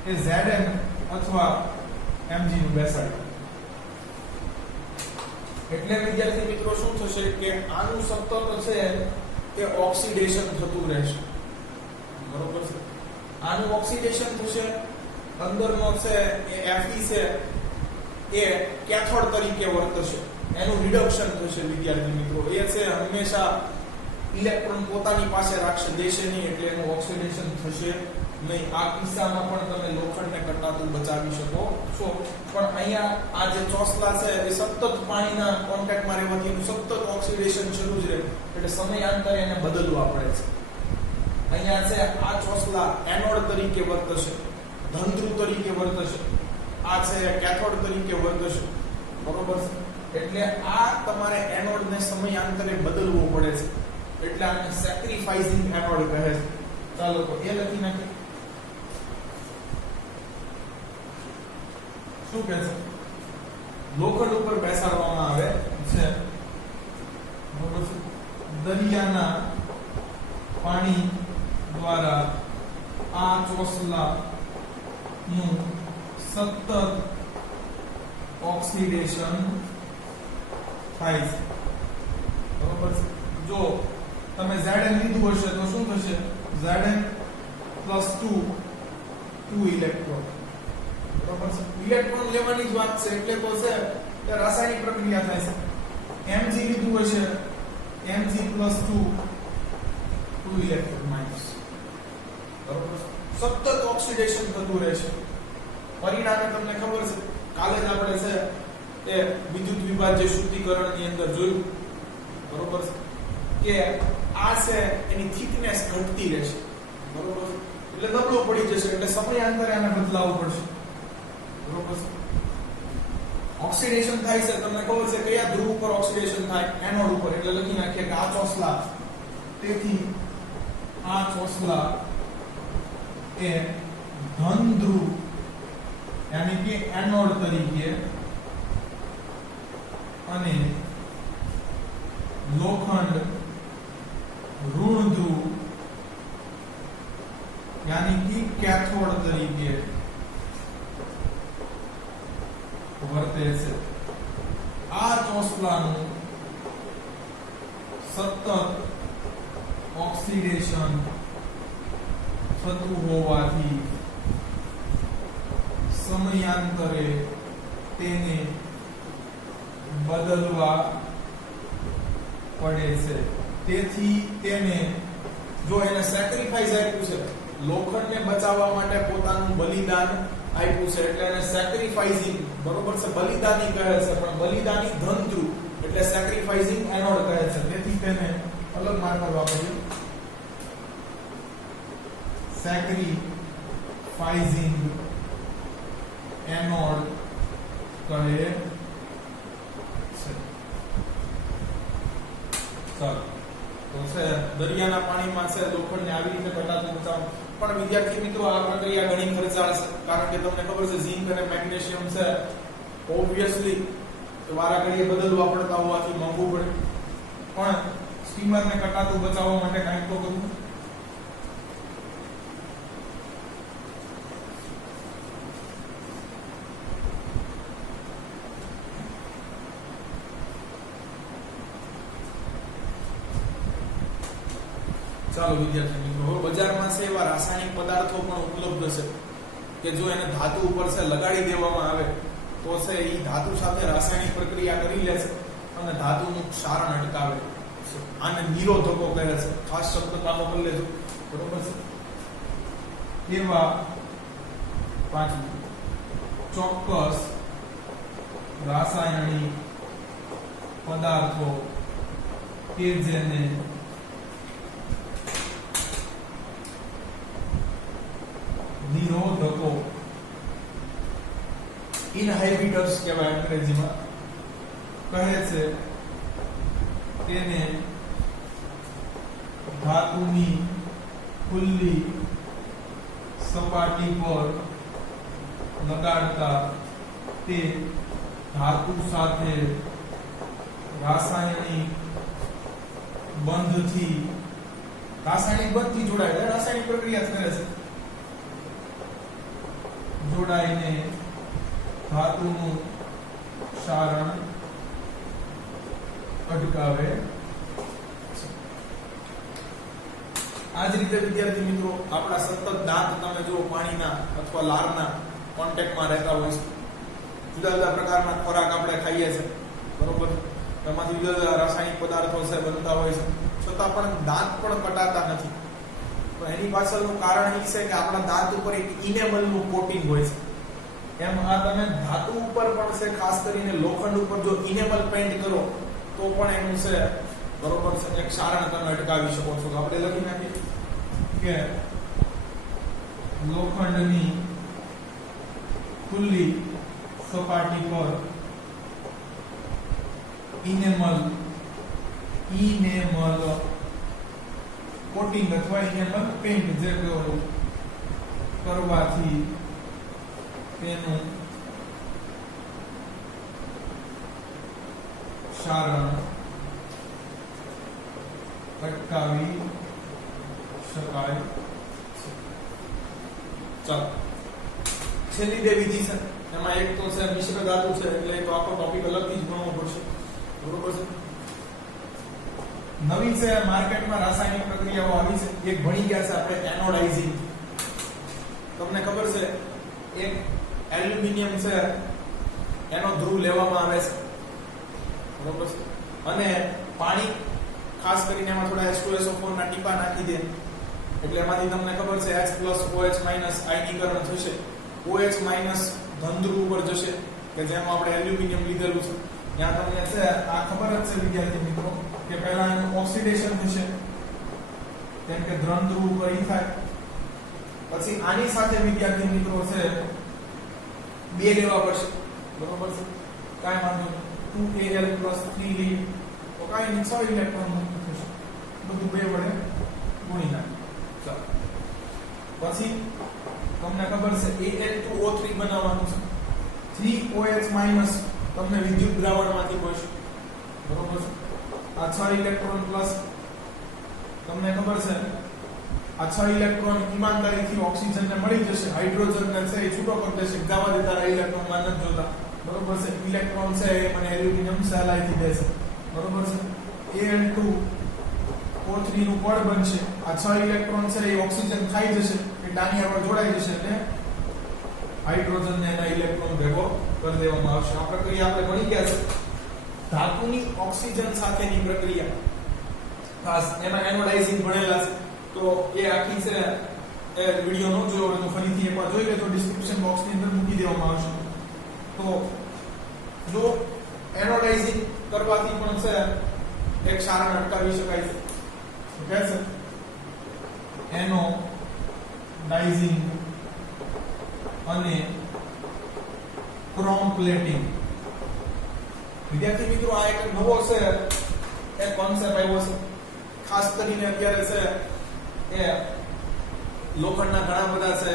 એ Zn અથવા Mg નું બેસાડ્યું. એટલે વિદ્યાર્થી મિત્રો શું થશે કે આનું સતત છે એ ઓક્સિડેશન થતું રહેશે, બરોબર છે? આનું ઓક્સિડેશન થશે, અંદરનો છે એ Fe છે એ કેથોડ તરીકે વર્તશે, એનું રિડક્શન થશે વિદ્યાર્થી મિત્રો. એ છે હંમેશા ઇલેક્ટ્રોન પોતાની પાસે રાખશે, દેશે નહીં, એટલે એનું ઓક્સિડેશન થશે નહીં. આ કિસ્સામાં પણ તમે લોખંડને કટાતું બચાવી શકો છો. પણ અહીંયા આ જે ચોસલા છે એ સતત પાણીના કોન્ટેક્ટમાં રહેવાથી એનું સતત ઓક્સિડેશન શરૂ જ રહે, એટલે સમયાંતરે એને બદલવા પડે છે. અહીંયા છે આ ચોસલા એનોડ તરીકે વર્તશે, ધનધ્રુવ તરીકે વર્તશે, આ છે કેથોડ તરીકે વર્તશે, બરોબર છે. એટલે આ તમારે એનોડને સમયાંતરે બદલવો પડે છે, એટલે આને સેક્રિફાઇસિંગ એનોડ કહે છે. ચાલો તો એ લખી નાખીએ. શું કહે છે? લોખંડ ઉપર બેસાડવામાં આવે છે, બરોબર છે. દરિયાના પાણી દ્વારા આ ચોસલા નું સતત ઓક્સિડેશન થાય છે, બરોબર છે. જો તમે Zn લીધું હશે તો શું થશે? Zn +2 2 ઇલેક્ટ્રોન, બરોબર છે. ઇલેક્ટ્રોન લેવાની જ વાત છે એટલે તો છે કે રાસાયણિક પ્રક્રિયા થાય છે. Mg લીધું હશે, Mg +2 2 ઇલેક્ટ્રોન માઈનસ, બરોબર. સતત ઓક્સિડેશન થતું રહેશે. પરિણામે તમને ખબર છે, કાલે જ આપણે છે એ વિદ્યુત વિભાજ્ય શુદ્ધિકરણની અંદર જોયું, બરોબર છે, કે આ છે એની થિકનેસ ઘટતી રહેશે, બરોબર. એટલે નબળો પડી જશે, એટલે સમયાંતરે આને બદલાવવું પડશે, બરોબર. ઓક્સિડેશન થાય છે, તમને ખબર છે કયા ધ્રુવ ઉપર ઓક્સિડેશન થાય? એનોડ ઉપર. એટલે લખી નાખીએ કે આ ચોસલા, તેથી આ ચોસલા એ ધન ધ્રુવ यानी कि एनोड तरीके અને લોખંડ ઋણ ધ્રુવ यानी कि कैथोड तरीके વર્તે છે. આ ચોસલાનું સતત ઓક્સિડેશન થતું હોવાથી સમયાંતરે તેને બદલવા પડે છે. તેથી તેને, જો એને સેક્રિફાઈસ આપ્યું છે, લોખંડને બચાવવા માટે પોતાનું બલિદાન આપ્યું છે, એટલે એને સેક્રિફાઇસિંગ, બરોબર છે, બલિદાની કહે છે. પણ બલિદાની ધનધ્રુવ એટલે સેક્રિફાઇસિંગ એનોડ કહે છે. તેથી તેને અલગ માર્કર વાપરીએ. સેક્રિફાઇસિંગ એનોડ કહે છે. ચાલો તો છે દરિયાના પાણીમાં છે લોખંડને આવી રીતે ઘટાતું બચાવવું. પણ વિદ્યાર્થી મિત્રો, આ પ્રક્રિયા ઘણી ખર્ચાળ છે, કારણ કે તમને ખબર છે ઝિંક અને મેગ્નેશિયમ છે ઓબ્વિયસલી વારાઘડીએ બદલવા પડતા હોવાથી મોંઘું પડે. પણ સ્ટીમરને ઘટાતું બચાવવા માટે કંઈક તો કરવું. ચાલો વિદ્યાર્થી મિત્રો, બજારમાં છે એવા રાસાયણિક પદાર્થો પણ ઉપલબ્ધ છે કે જો એને ધાતુ ઉપર છે લગાડી દેવામાં આવે તો છે એ ધાતુ સાથે રાસાયણિક પ્રક્રિયા કરી લે છે અને ધાતુનું ક્ષારણ અટકાવે છે. આને નિરોધકો કહે છે. ખાસ શબ્દ કામો કરી લેજો, બરોબર છે. એવા પાંચમું ચોક્કસ રાસાયણિક પદાર્થો કે જેને નિરોધકો, ઇનહાઇબિટર્સ કહેવાય અંગ્રેજીમાં, કહે છે, તેને ધાતુની ખુલ્લી સપાટી પર લગાડતા તે ધાતુ સાથે રાસાયણિક બંધથી જોડાય, રાસાયણિક પ્રક્રિયા કરે છે, જોડાઈને ધાતુનું ક્ષારણ અટકાવે છે. આ જ રીતે વિદ્યાર્થી મિત્રો, આપણા સતત દાંત તમે જો પાણીના અથવા લારના કોન્ટેક્ટમાં રહેતા હોય છે, જુદા જુદા પ્રકારના ખોરાક આપણે ખાઈએ છીએ, બરોબર, એમાંથી જુદા જુદા રાસાયણિક પદાર્થો છે બનતા હોય છે, છતાં છતાં પણ દાંત પણ કટાતા નથી. તો એની પાછળનું કારણ એ છે કે આપણા દાંત ઉપર એક ઇનેમલનું કોટિંગ હોય છે. એમ આ તમે ધાતુ ઉપર પણ છે, ખાસ કરીને લોખંડ ઉપર જો ઇનેમલ પેઇન્ટ કરો તો પણ એનું છે બરોબર છે એક ક્ષારણ તમે અટકાવી શકો છો. તો આપણે લખી નાખીએ કે લોખંડની ખુલ્લી સપાટી પર ઇનેમલ કોટિંગ અથવા ઇનેમલ પેઇન્ટ જે કરવાથી તેનું ક્ષારણ અટકાવી શકાય છે. ચાલો છેલ્લી બે વિધિ છે, એમાં એક તો છે મિશ્ર ધાતુ છે, એટલે તો આખો ટોપિક અલગથી જ ભણવો પડશે. બરોબર છે. નવી છે માર્કેટમાં રાસાયણિક પ્રક્રિયાઓ આવી છે. એક ભણી ગયા છે આપણે એનોડાઇઝિંગ. તમને ખબર છે એક એલ્યુમિનિયમ છે એનો ધ્રુવ લેવામાં આવે છે, બરોબર છે, અને પાણી ખાસ કરીને એમાં થોડા H2SO4 ના ટીપા નાખી દે એટલે એમાંથી તમને ખબર છે H+OH- આયનીકરણ થશે. OH- ધન ધ્રુવ ઉપર જશે કે જેમાં આપણે એલ્યુમિનિયમ લીધેલું છે. ત્યાં તમને છે આ ખબર જ છે વિદ્યાર્થી મિત્રો કે પહેલા એનું ઓક્સિડેશન થશે, કેમ કે ધન ધ્રુવ ઉપર ઈ થાય. પછી આની સાથે વિદ્યાર્થી મિત્રો છે બે લેવા પડશે, બરોબર છે, કાંઈ વાંધો નહીં. 2Al + 3 તો કાંઈ નહીં, 6 ઇલેક્ટ્રોન મુક્ત થશે. બધું બે વડે ગુણી નાખો. ચાલો પછી તમને ખબર છે Al2O3 બનાવવાનું છે. 3OH- તમને વિદ્યુત દ્રાવણમાંથી મળશે, બરોબર છે. આ 6 ઇલેક્ટ્રોન પ્લસ તમને ખબર છે આ 6 ઇલેક્ટ્રોન ઈમાનદારીથી ઓક્સિજનને મળી જશે. હાઇડ્રોજનને છે એ છૂટો કરી દેશે, જવા દેતા આ ઇલેક્ટ્રોન માં નથી જોતા, બરોબર છે. ઇલેક્ટ્રોન છે એ મને એલ્યુમિનિયમ સહેલાઈથી દેશે, બરોબર છે. Al2O3 નું પડ બનશે. આ 6 ઇલેક્ટ્રોન છે એ ઓક્સિજન ખાઈ જશે, એ ડાનિયા પર જોડાઈ જશે એટલે હાઇડ્રોજન ને એના ઇલેક્ટ્રોન ભેગો કરી દેવામાં આવશે. આ પ્રક્રિયા આપણે ભણી ગયા છે ધાતુની ઓક્સિજન સાથેની પ્રક્રિયા, ખાસ એમાં એનોડાઇઝિંગ ભણેલા છે. તો એ આખી છે એ વિડિયો નો જોયો હોય તો ફરીથી એકવાર જોઈ લેજો, ડિસ્ક્રિપ્શન બોક્સ ની અંદર મૂકી દેવામાં આવશે. તો જો એનોડાઇઝિંગ કરવાથી પણ છે એક ક્ષારણ અટકાવી શકાય છે. ઓકે છે એનોડાઇઝિંગ અને ક્રોમ પ્લેટિંગ. વિદ્યાર્થી મિત્રો આ એક નવો છે એક કોન્સેપ્ટ આવ્યો છે. ખાસ કરીને અત્યારે છે એ લોખંડના ઘણા બધા છે,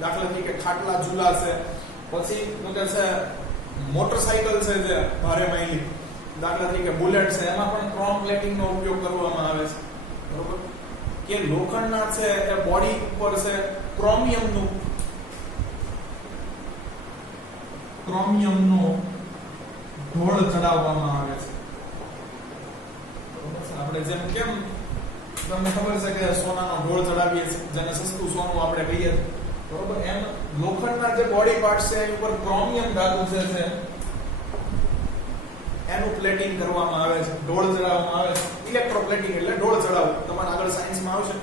દાખલા તરીકે ખાટલા ઝૂલા છે, પછી છે મોટરસાઇકલ છે જે ભારે માઇલી, દાખલા તરીકે બુલેટ છે, એમાં પણ ક્રોમ પ્લેટિંગ નો ઉપયોગ કરવામાં આવે છે, બરોબર. કે લોખંડના છે એ બોડી ઉપર છે ક્રોમિયમનો ઢોળ ચડાવવામાં આવે છે. આપણે જેમ કેમ તમને ખબર છે કે સોનાનો ઢોળ ચડાવીએ છીએ, જેને સસ્તું સોનું આપણે કહીએ છીએ, બરોબર. એમ લોખંડના જે બોડી પાર્ટ છે એની ઉપર ક્રોમિયમ ધાતુ છે એનું પ્લેટિંગ કરવામાં આવે છે, ઢોળ ચડાવવામાં આવે છે. ઇલેક્ટ્રોપ્લેટિંગ એટલે ઢોળ ચડાવવું. તમારે આગળ સાયન્સમાં આવશે,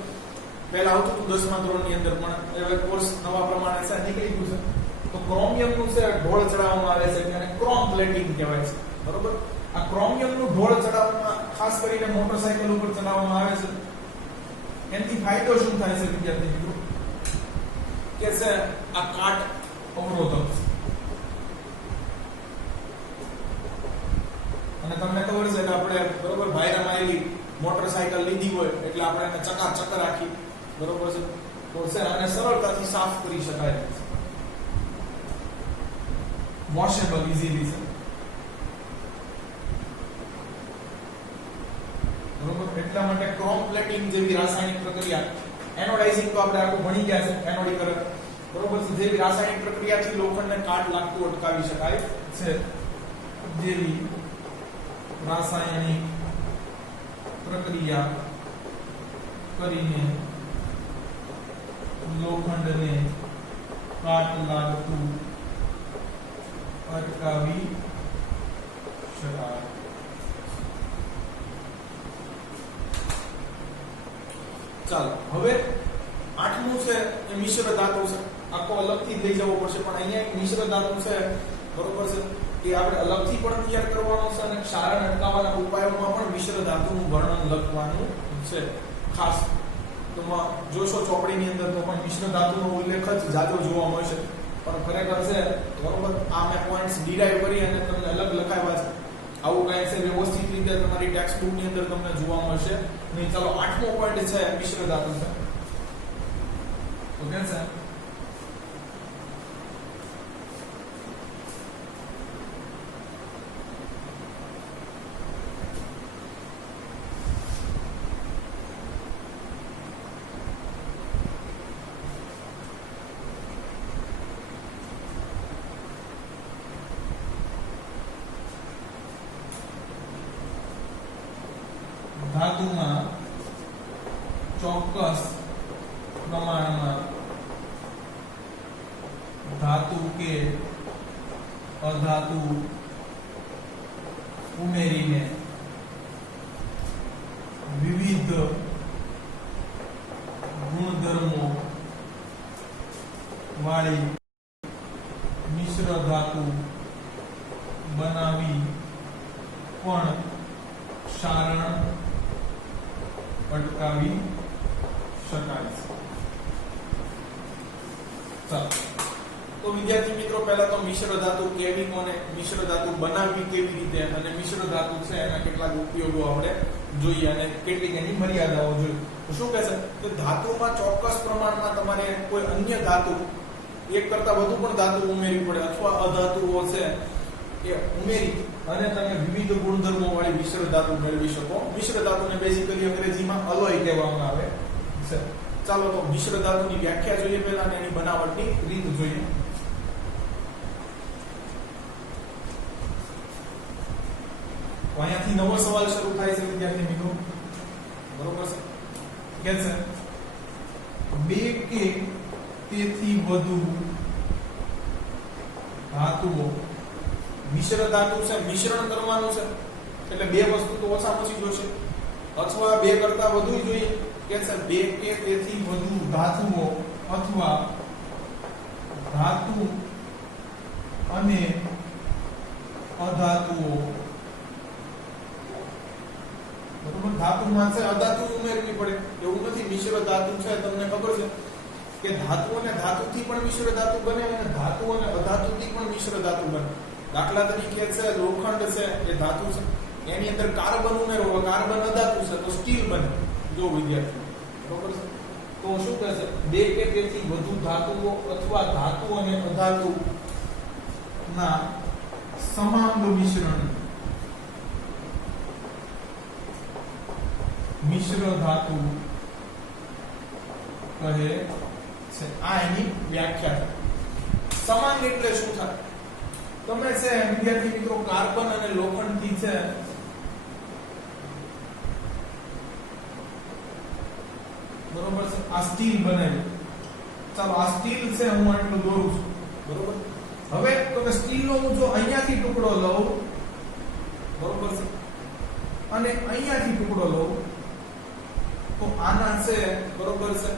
પહેલા આવતું હતું 10મા ધોરણની અંદર, પણ હવે કોર્સ નવા પ્રમાણે છે નીકળી ગયું છે. તો ક્રોમિયમનું છે ઢોળ ચડાવવામાં આવે છે, એને ક્રોમ પ્લેટિંગ કહેવાય છે, બરોબર. આ ક્રોમિયમનું ઢોળ ચડાવવામાં ખાસ કરીને મોટરસાઇકલ ઉપર ચડાવવામાં આવે છે. એનાથી ફાયદો શું થાય છે વિદ્યાર્થી મિત્રો કે છે આ કાટ અવરોધક છે. અને તમને ખબર છે કે આપણે બરોબર ભાઈરામાં આવેલી મોટરસાઇકલ લીધી હોય એટલે આપણે એને ચકાચક રાખી, બરોબર છે, તો છે આને સરળતાથી સાફ કરી શકાય છે, વોશેબલ ઇઝીલી છે, બરોબર. એટલા માટે ક્રોમ પ્લેટિંગ જેવી રાસાયણિક પ્રક્રિયા, એનોડાઇઝિંગ તો આપણે આખું ભણી ગયા છે, એનોડીકરણ, બરોબર છે, જેવી રાસાયણિક પ્રક્રિયાથી લોખંડને કાટ લાગતું અટકાવી શકાય છે, જેવી રાસાયણિક પ્રક્રિયા કરીને લોખંડને કાટ લાગતું અટકાવી શકાય. ચાલો હવે આઠમું છે એ મિશ્ર ધાતુ છે. આખો અલગથી લઈ જવો પડશે, પણ અહીંયા એક મિશ્ર ધાતુ છે, બરોબર છે, એ આપણે અલગથી પણ તૈયાર કરવાનો છે અને ક્ષારણ અટકાવવાના ઉપાયોમાં પણ મિશ્ર ધાતુનું વર્ણન લખવાનું છે. ખાસ તો જોશો ચોપડીની અંદર તો પણ મિશ્ર ધાતુનો ઉલ્લેખ જ જાજો જોવા મળશે, પણ ખરેખર છે બરોબર આ મેં પોઈન્ટ્સ ડિરાઈવ કરી અને તમને અલગ લખાવ્યા છે. આવું કાંઈ છે વ્યવસ્થિત રીતે તમારી ટેક્સ્ટ બુક ની અંદર તમને જોવા મળશે નહીં. ચાલો આઠમો પોઈન્ટ છે મિશ્ર ધાતુ છે. તો કેમ છે ધાતુમાં ચોક્કસ પ્રમાણમાં ધાતુ કે અધાતુ ઉમેરીને વિવિધ ગુણધર્મો વાળી મિશ્ર ધાતુ બનાવી પણ ક્ષારણ અટકાવી શકાય છે. ચાલો તો વિદ્યાર્થી મિત્રો પહેલા તો મિશ્ર ધાતુ કેવી કોને મિશ્ર ધાતુ બનાવવી કેવી રીતે અને મિશ્ર ધાતુ છે એના કેટલાક ઉપયોગો આપણે જોઈએ અને કેટલીક એની મર્યાદાઓ જોઈએ. તો શું કહે છે કે ધાતુમાં ચોક્કસ પ્રમાણમાં તમારે કોઈ અન્ય ધાતુ એક કરતા વધુ પણ ધાતુ ઉમેરવી પડે અથવા અધાતુઓ છે એ ઉમેરી અને તમે વિવિધ ગુણધર્મો વાળી મિશ્ર ધાતુ મેળવી શકો. મિશ્ર ધાતુને બેઝિકલી અંગ્રેજીમાં અલોય કહેવામાં આવે છે. ચાલો તો મિશ્ર ધાતુની વ્યાખ્યા જોઈએ પહેલા અને એની બનાવટની રીત જોઈએ. અહીંયાથી નવો સવાલ શરૂ થાય છે વિદ્યાર્થી મિત્રો, બરોબર છે? કે છે બે કે તેથી વધુ ધાતુઓ મિશ્ર ધાતુ છે, મિશ્રણ કરવાનું છે એટલે બે વસ્તુ તો ઓછામાં ઓછી જોશે અથવા બે કરતા વધુ જોઈએ. કે છે બે કે તેથી વધુ ધાતુઓ અથવા ધાતુ અને અધાતુઓ, બરોબર? ધાતુમાં છે અધાતુ ઉમેરવી પડે એવું નથી. મિશ્ર ધાતુ છે તમને ખબર છે કે ધાતુ અને ધાતુથી પણ મિશ્ર ધાતુ બને અને ધાતુ અને અધાતુથી પણ મિશ્ર ધાતુ બને. દાખલા તરીકે છે લોખંડ છે એ ધાતુ છે, એની અંદર કાર્બન ઉમેરો, કાર્બન અધાતુ છે તો સ્ટીલ બને. જો વિદ્યાર્થી બરોબર છે, તો શું કહે છે બે કે તેથી વધુ ધાતુઓ અથવા ધાતુ અને અધાતુ ના સમાંગ મિશ્રણ મિશ્ર ધાતુ કહે છે. આ એની વ્યાખ્યા છે. સમાંગ એટલે શું થાય? તમે છે વિદ્યાર્થી મિત્રો કાર્બન અને લોખંડ થી છે બરોબર છે આ સ્ટીલ બનાવ્યું. ચાલો આ સ્ટીલ છે હું આટલું દોરું છું, બરોબર? હવે તો કે સ્ટીલ નો હું જો અહીંયાથી ટુકડો લઉં, બરોબર છે, અને અહીંયાથી ટુકડો લઉં તો આના છે બરોબર છે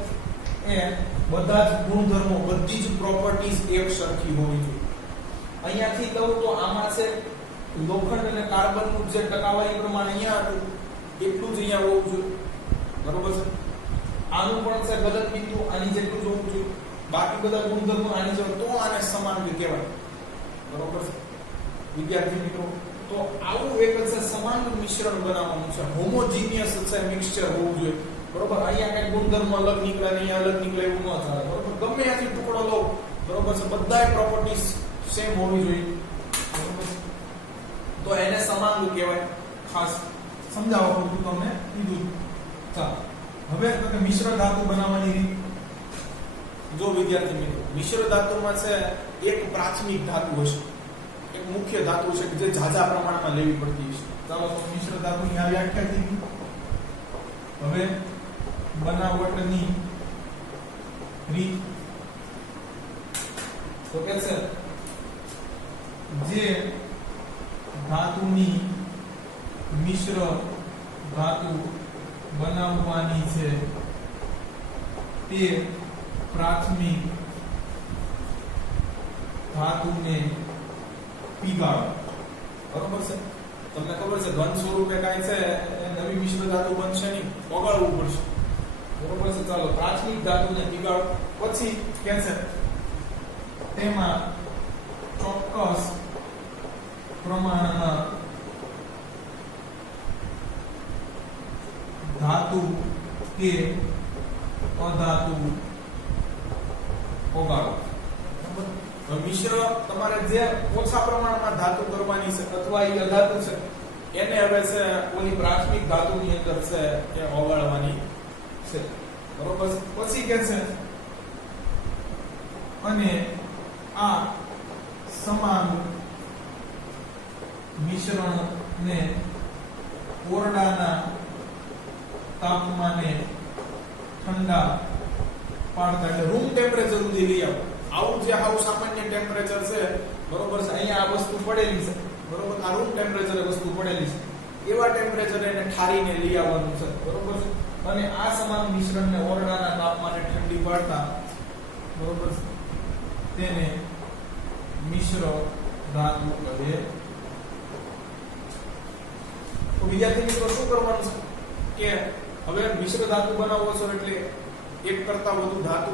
એ બધા જ ગુણધર્મો, બધી જ પ્રોપર્ટીઝ એક સરખી હોવી જોઈએ. અહીંયાથી લઉં તો આમાં છે લોખંડ અને કાર્બન નું જે ટકાવારી પ્રમાણ અહીંયા હતું એટલું જ અહીંયા હોવું જોઈએ, બરોબર છે? આનું પણ છે ગલત બિંદુ આની જેટલું જ હોવું જોઈએ. બાકી બધા ગુણધર્મો આની જેવા, તો આને સમાંગ કહેવાય, બરોબર છે વિદ્યાર્થી મિત્રો? તો આવું એક છે સમાંગ મિશ્રણ બનાવવાનું છે. હોમોજીનિયસ છે મિક્સચર હોવું જોઈએ, બરોબર? અહીંયા કઈ ગુણધર્મ અલગ નીકળે ને અહીંયા અલગ નીકળે એવું ન ચાલે, બરોબર? ગમે ત્યાંથી ટુકડો લો, બરોબર છે, બધાય પ્રોપર્ટીઝ સેમ હોવી જોઈએ, બરોબર? તો એને સમાંગ કહેવાય. ખાસ સમજાવવા પૂરતું તમને કીધું. ચાલો હવે તો કે મિશ્ર ધાતુ બનાવવાની રીત જો વિદ્યાર્થી મિત્રો, મિશ્ર ધાતુમાં છે એક પ્રાથમિક ધાતુ હશે, એક મુખ્ય ધાતુ છે કે જે ઝાઝા પ્રમાણમાં લેવી પડતી હશે. ચાલો તો મિશ્ર ધાતુની આ વ્યાખ્યા થઈ ગઈ. હવે બનાવટની રીત તો કે છે જે ધાતુની મિશ્ર ધાતુ બનાવવાની છે તે પ્રાથમિક ધાતુને પીગાળો. બરોબર છે. તમને ખબર છે ઘન સ્વરૂપે કાંઈ છે એ નવી મિશ્ર ધાતુ બનશે નહીં, ઓગાળવું પડશે. બરોબર છે. ચાલો પ્રાથમિક ધાતુને પીગાળો. પછી કે છે તેમાં ચોક્કસ પ્રમાણમાં ધાતુ કે અધાતુ ઓગાળો. મિશ્ર તમારે જે ઓછા પ્રમાણમાં ધાતુ કરવાની છે અથવા એ અધાતુ છે એને હવે છે ઓલી પ્રાથમિક ધાતુની અંદર છે એ ઓગાળવાની છે. બરોબર. પછી કે છે અને આ સમાન મિશ્રણને ઓરડાના તાપમાને ઠંડા પાડતા, એટલે રૂમ ટેમ્પરેચર સુધી લઈ આવો. આવું જે હાવ સામાન્ય ટેમ્પરેચર છે, બરોબર છે, અહીંયા આ વસ્તુ પડેલી છે, બરોબર, આ રૂમ ટેમ્પરેચરે વસ્તુ પડેલી છે, એવા ટેમ્પરેચરે એને ઠારીને લઈ આવવાનું છે. બરોબર છે. અને આ સમાન મિશ્રણને ઓરડાના તાપમાને ઠંડી પાડતા, બરોબર છે, તેને મિશ્ર ધાતુ કહે. તો વિદ્યાર્થી મિત્રો શું કરવાનું છે કે હવે મિશ્ર ધાતુ બનાવવો છો એટલે એક કરતા વધુ ધાતુ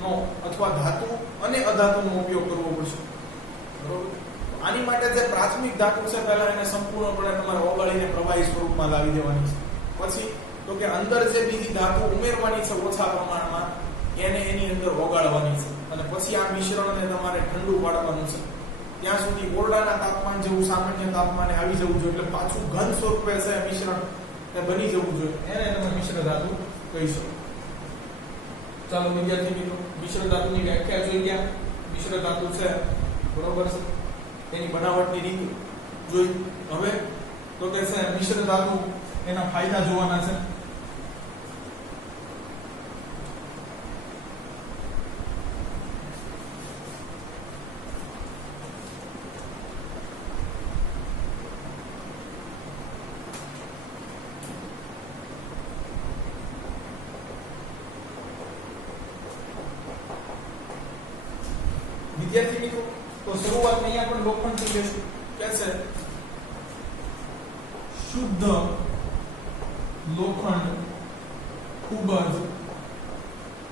નો અથવા ધાતુ અને અધાતુનો ઉપયોગ કરવો પડશે. બરોબર. આની માટે જે પ્રાથમિક ધાતુ છે પહેલા એને સંપૂર્ણપણે તમારે ઓગાળીને પ્રવાહી સ્વરૂપમાં લાવી દેવાની છે. પછી તો કે અંદર જે બીજી ધાતુ ઉમેરવાની છે ઓછા પ્રમાણમાં એને એની અંદર ઓગાળવાની છે. અને પછી આ મિશ્રણને તમારે ઠંડુ પાડવાનું છે. ત્યાં સુધી ઓરડાના તાપમાન જેવું સામાન્ય તાપમાને આવી જવું જોઈએ, એટલે પાછું ઘન સ્વરૂપે છે મિશ્રણ એ બની જવું જોઈએ. એને તમે મિશ્ર ધાતુ કહી શકો. ચાલો વિદ્યાર્થી મિત્રો, મિશ્ર ધાતુની વ્યાખ્યા જોઈ ગયા. મિશ્ર ધાતુ છે, બરોબર છે, એની બનાવટની રીત જોઈ. હવે તો કે છે મિશ્ર ધાતુ એના ફાયદા જોવાના છે. વિદ્યાર્થી મિત્રો, તો શરૂઆતમાં અહીંયા પણ લોખંડથી લેશું. કે છે શુદ્ધ લોખંડ ખૂબ જ,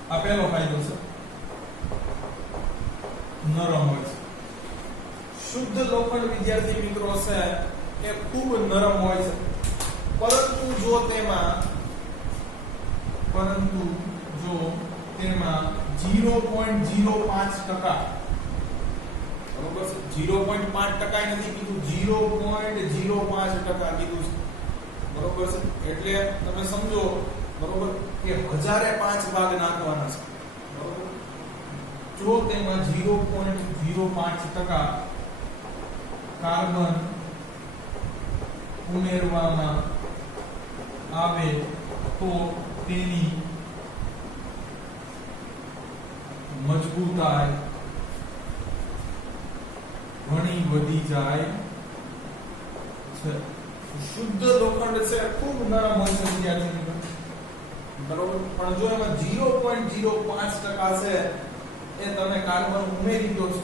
આ પહેલો ફાયદો છે, નરમ હોય છે. શુદ્ધ લોખંડ વિદ્યાર્થી મિત્રો છે એ ખૂબ નરમ હોય છે, પરંતુ જો તેમાં 0.05% બરોબર છે, 0.5% નથી કીધું, 0.05% કીધું છે. બરોબર છે. એટલે તમે સમજો, બરોબર, કે 1005 ભાગ નાખવાના છે. બરોબર. જો તેમાં 0.05% કાર્બન ઉમેરવામાં આવે તો તેની મજબૂતાઈ ઘણી વધી જાય છે. શુદ્ધ લોખંડ છે ખૂબ નરમ હોય છે વિદ્યાર્થી મિત્રો. બરોબર. પણ જો એમાં 0.05% છે એ તમે કાર્બન ઉમેરી દો છો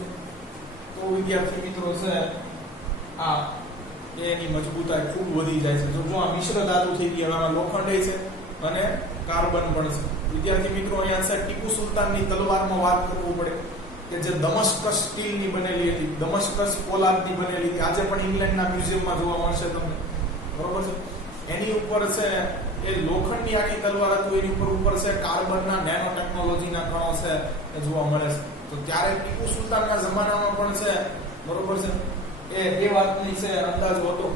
તો વિદ્યાર્થી મિત્રો છે આ એની મજબૂતાઈ ખૂબ વધી જાય છે. જો આ મિશ્ર ધાતુ થઈ ગઈ, આમાં લોખંડ છે અને કાર્બન પણ છે. વિદ્યાર્થી મિત્રો, અહીંયા છે ટીપુ સુલતાનની તલવારમાં વાત કરવું પડે કે જે દમસ્કસ સ્ટીલની બનેલી હતી, દમસ્કસ પોલાદની બનેલી હતી, આજે પણ ઇંગ્લેન્ડના મ્યુઝિયમમાં જોવા મળશે તમને. બરોબર છે. એની ઉપર છે એ લોખંડની આખી તલવાર હતું, એની ઉપર છે કાર્બનના નેનો ટેકનોલોજીના કણો છે એ જોવા મળે છે. તો ત્યારે ટીપુ સુલતાનના જમાનામાં પણ છે, બરોબર છે, એ વાતની છે અંદાજ હતો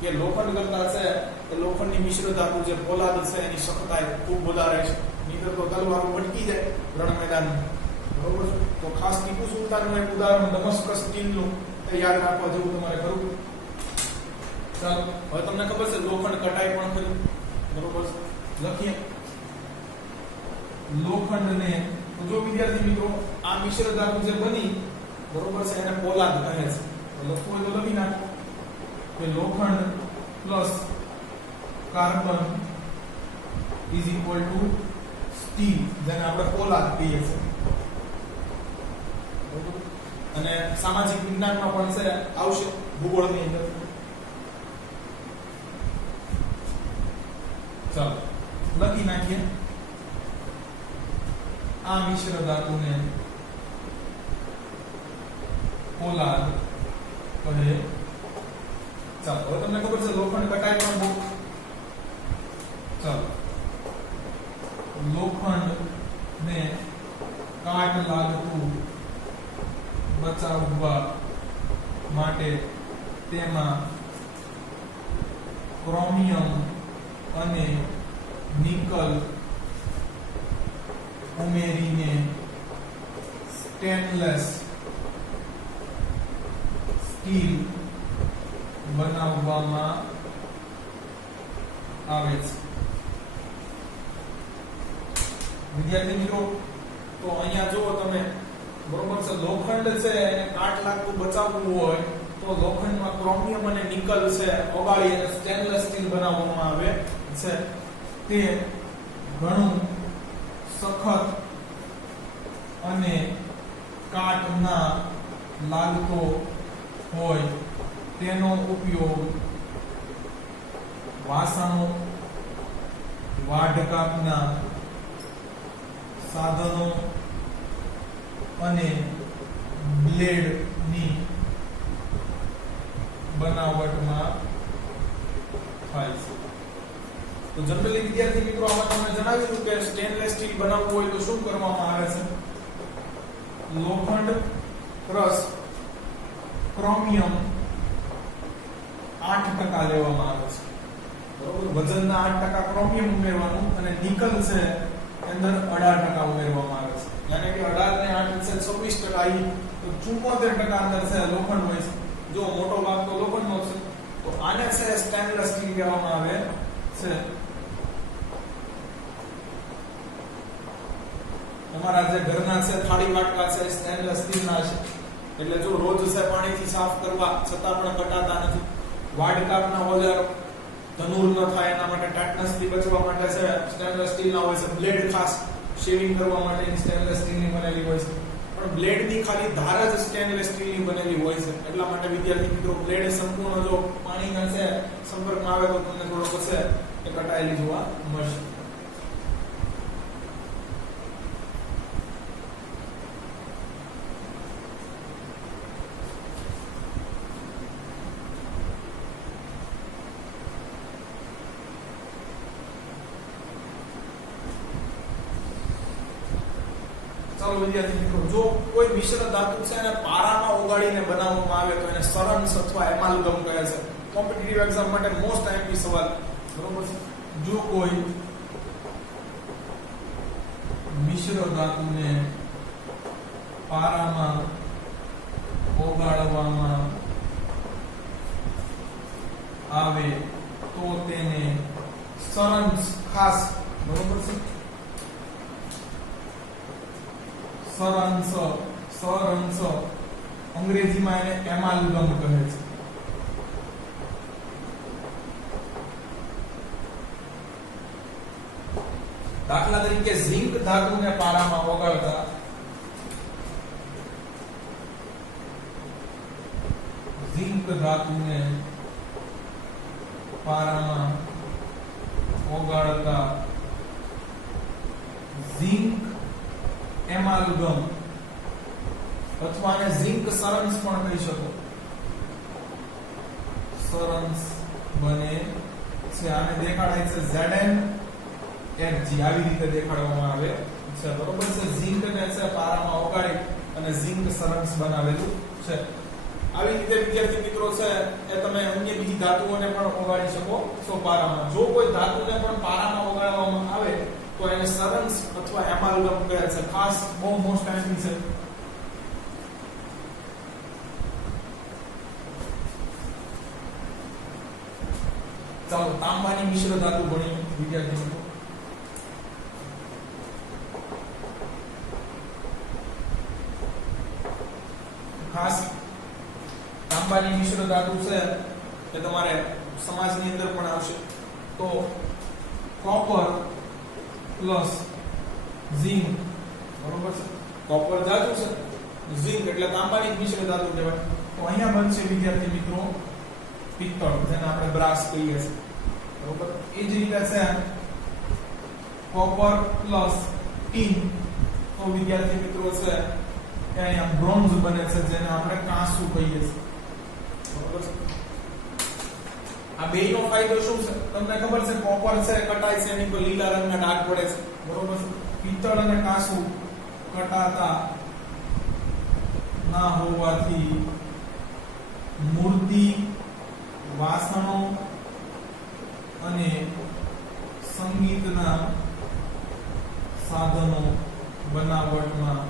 કે લોખંડ કરતા છે એ લોખંડની મિશ્ર ધાતુ જે પોલાદ છે એની સખતાઈ ખૂબ વધારે છે. નહીંતર તો તલવારો ભટકી જાય રણ મેદાનમાં. બરોબર છે. તો ખાસ ટીપુ સુલતાનનું એક ઉદાહરણ દમસ્કસ સ્ટીલનું યાદ રાખવા જેવું તમારે કરવું. ચાલો, હવે તમને ખબર છે લોખંડ કટાય પણ ખરી. બરોબર છે. લખીએ લોખંડને, તો જો વિદ્યાર્થી મિત્રો આ મિશ્ર ધાતુ જે બની, બરોબર છે, એને પોલાદ કહે છે. લખવું હોય તો લખી નાખો કે લોખંડ plus carbon is equal to steel, જેને આપણે પોલાદ કહીએ છીએ. અને સામાજિક વિજ્ઞાનમાં પણ છે આવશે ભૂગોળની અંદર. ચાલો લખી નાખીએ. આ મિશ્ર ધાતુને પોલાદ કહે. ચાલો હવે તમને ખબર છે લોખંડ કટાય પણ બહુ. ચાલો લોખંડ ને કાટ લાગતું બચાવવા માટે તેમાં ક્રોમિયમ અને નિકલ ઉમેરીને સ્ટેનલેસ સ્ટીલ બનાવવામાં આવે છે. વિદ્યાર્થી મિત્રો, તો અહીંયા જુઓ તમે, બરોબર છે, લોખંડ છે એને કાટ લાગતું બચાવવું હોય તો લોખંડમાં ક્રોમિયમ અને નિકલ છે ઓગાળી અને સ્ટેનલેસ સ્ટીલ બનાવવામાં આવે છે. તે ઘણું સખત અને કાટ ના લાગતો હોય. તેનો ઉપયોગ વાસણો, વાઢકાપના સાધનો અને બ્લેડની બનાવટમાં થાય છે. તો જનરલી વિદ્યાર્થી મિત્રો, આમાં તમને જણાવ્યું કે સ્ટેનલેસ સ્ટીલ બનાવવું હોય તો શું કરવામાં આવે છે? લોખંડ પ્લસ ક્રોમિયમ 8% લેવામાં આવે છે. બરોબર, વજનના 8% ક્રોમિયમ ઉમેરવાનું અને નિકલ છે અંદર 18% ઉમેરવામાં આવે છે. યાની કે 18 ને 8 છે 26% આવી, તો 74% અંદર છે લોખંડ હોય છે. જો મોટો ભાગ તો લોખંડનો છે, તો આને છે સ્ટેનલેસ સ્ટીલ કહેવામાં આવે છે. તમારા જે ઘરના છે થાળી વાટકા છે સ્ટેનલેસ સ્ટીલના છે, એટલે જો રોજ છે પાણીથી સાફ કરવા છતાં પણ કટાતા નથી. વાડકાપના ઓજારો ધનુર ન થાય એના માટે, ટાટનસ થી બચવા માટે છે સ્ટેનલેસ સ્ટીલના હોય છે. બ્લેડ ખાસ શેવિંગ કરવા માટે સ્ટેનલેસ સ્ટીલની બનેલી હોય છે, પણ બ્લેડની ખાલી ધાર જ સ્ટેનલેસ સ્ટીલની બનેલી હોય છે. એટલા માટે વિદ્યાર્થી મિત્રો, બ્લેડ સંપૂર્ણ જો પાણીના છે સંપર્કમાં આવે તો તમને થોડોક છે એ કટાયેલી જોવા મળશે. ચાલો વિદ્યાર્થી મિત્રો, જો કોઈ મિશ્ર ધાતુ છે એને પારામાં ઓગાળીને બનાવવામાં આવે તો એને સરંસ અથવા એમાલ્ગમ કહે છે. કોમ્પિટિટિવ એક્ઝામ માટે મોસ્ટ આઈએમપી સવાલ, બરોબર છે. જો કોઈ મિશ્ર ધાતુને પારામાં ઓગાળવામાં આવે તો તેને સરંસ, ખાસ બરોબર છે, સરંસ અંગ્રેજીમાં એને એમાલ્ગમ કહે છે. દાખલા તરીકે ઝિંક ધાતુને પારામાં ઓગાળતા ઝિંક ધાતુને પારામાં ઓગાળતા ઝિંક એમાલ્ગમ અથવા આને ઝિંક સરંસ પણ કહી શકો. સરંસ બને છે. આને દેખાડાય છે ZnFg, આવી રીતે દેખાડવામાં આવે છે. બરોબર છે. ઝિંક ને છે પારામાં ઓગાળી અને ઝિંક સરંસ બનાવેલું છે. આવી રીતે વિદ્યાર્થી મિત્રો છે એ તમે અન્ય બીજી ધાતુઓને પણ ઓગાળી શકો છો પારામાં. જો કોઈ ધાતુને પણ પારામાં ઓગાળવામાં આવે તો એને સરંસ અથવા એમાલ્ગમ કહે છે. ખાસ બહુ મોસ્ટ આઈએમપી છે. ચાલો તાંબાની મિશ્ર ધાતુ ભણીએ વિદ્યાર્થી મિત્રો. ખાસ તાંબાની મિશ્ર ધાતુ છે એ તમારે સમાજની અંદર પણ આવશે. તો કોપર પ્લસ ઝિંક, બરોબર છે. કોપર ધાતુ છે, ઝિંક એટલે તાંબાની મિશ્ર ધાતુ કહેવાય. તો અહીંયા બનશે વિદ્યાર્થી મિત્રો પિત્તળ, જેને આપણે બ્રાસ કહીએ છીએ, બરોબર. એ જ રીતે છે કોપર પ્લસ ટીન, તો વિદ્યાર્થી મિત્રો છે એ અહીંયા બ્રોન્ઝ બને છે, જેને આપણે કાંસુ કહીએ છીએ, બરોબર છે. આ બેયનો ફાયદો શું છે તમને ખબર છે? કોપર છે કટાય છે, એની પર લીલા રંગના ડાઘ પડે છે, બરોબર છે. પિત્તળ અને કાંસુ કટાતા ના હોવાથી મૂર્તિ, વાસણો અને સંગીતના સાધનો બનાવટમાં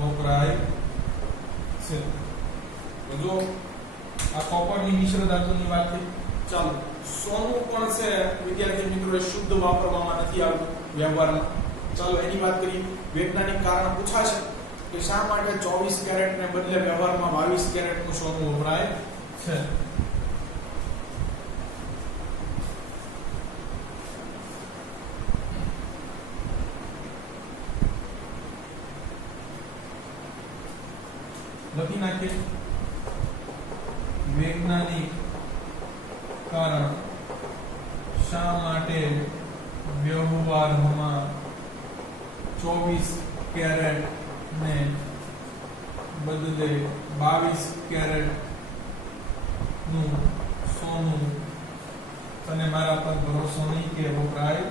વપરાય છે. તો જો આ કોપરની મિશ્ર ધાતુની વાત થઈ. ચાલો, સોનું પણ છે વિદ્યાર્થી મિત્રો એ શુદ્ધ વાપરવામાં નથી આવતું વ્યવહારમાં. ચાલો એની વાત કરીએ. વૈજ્ઞાનિક કારણ પૂછાશે કે શા માટે 24 કેરેટ ને બદલે વ્યવહારમાં 22 કેરેટ નું સોનું વપરાય છે. લખી નાખીએ. વૈજ્ઞાનિક કારણ શા માટે વ્યવહારમાં 24 કેરેટ ને બદલે 22 કેરેટ નું સોનું તને મારા પર ભરોસો નહીં કે વપરાય.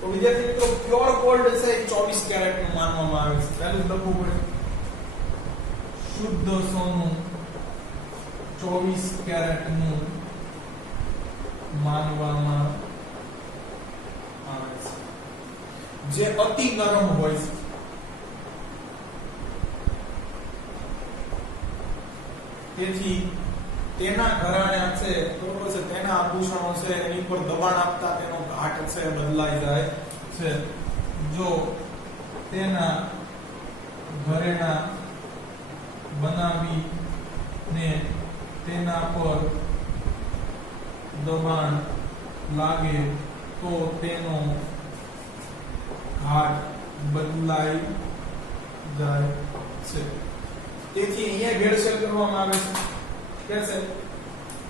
તો વિદ્યાર્થી મિત્રો પ્યોર ગોલ્ડ છે 24 કેરેટ નું માનવામાં આવે છે. પહેલું લખવું પડે શુદ્ધ સોનું 24 કેરેટ નું માનવામાં આવે છે, જે અતિ નરમ હોય છે. તેથી તેના ઘરાણા છે, બરોબર છે, તેના આભૂષણો છે, એની પર દબાણ આપતા તેનો ઘાટ છે બદલાઈ જાય છે. જો તેના ઘરેણા બનાવીને તેના પર દબાણ લાગે તો તેનો ઘાટ બદલાઈ જાય છે. તેથી અહીંયા ભેળસેળ કરવામાં આવે છે. કે છે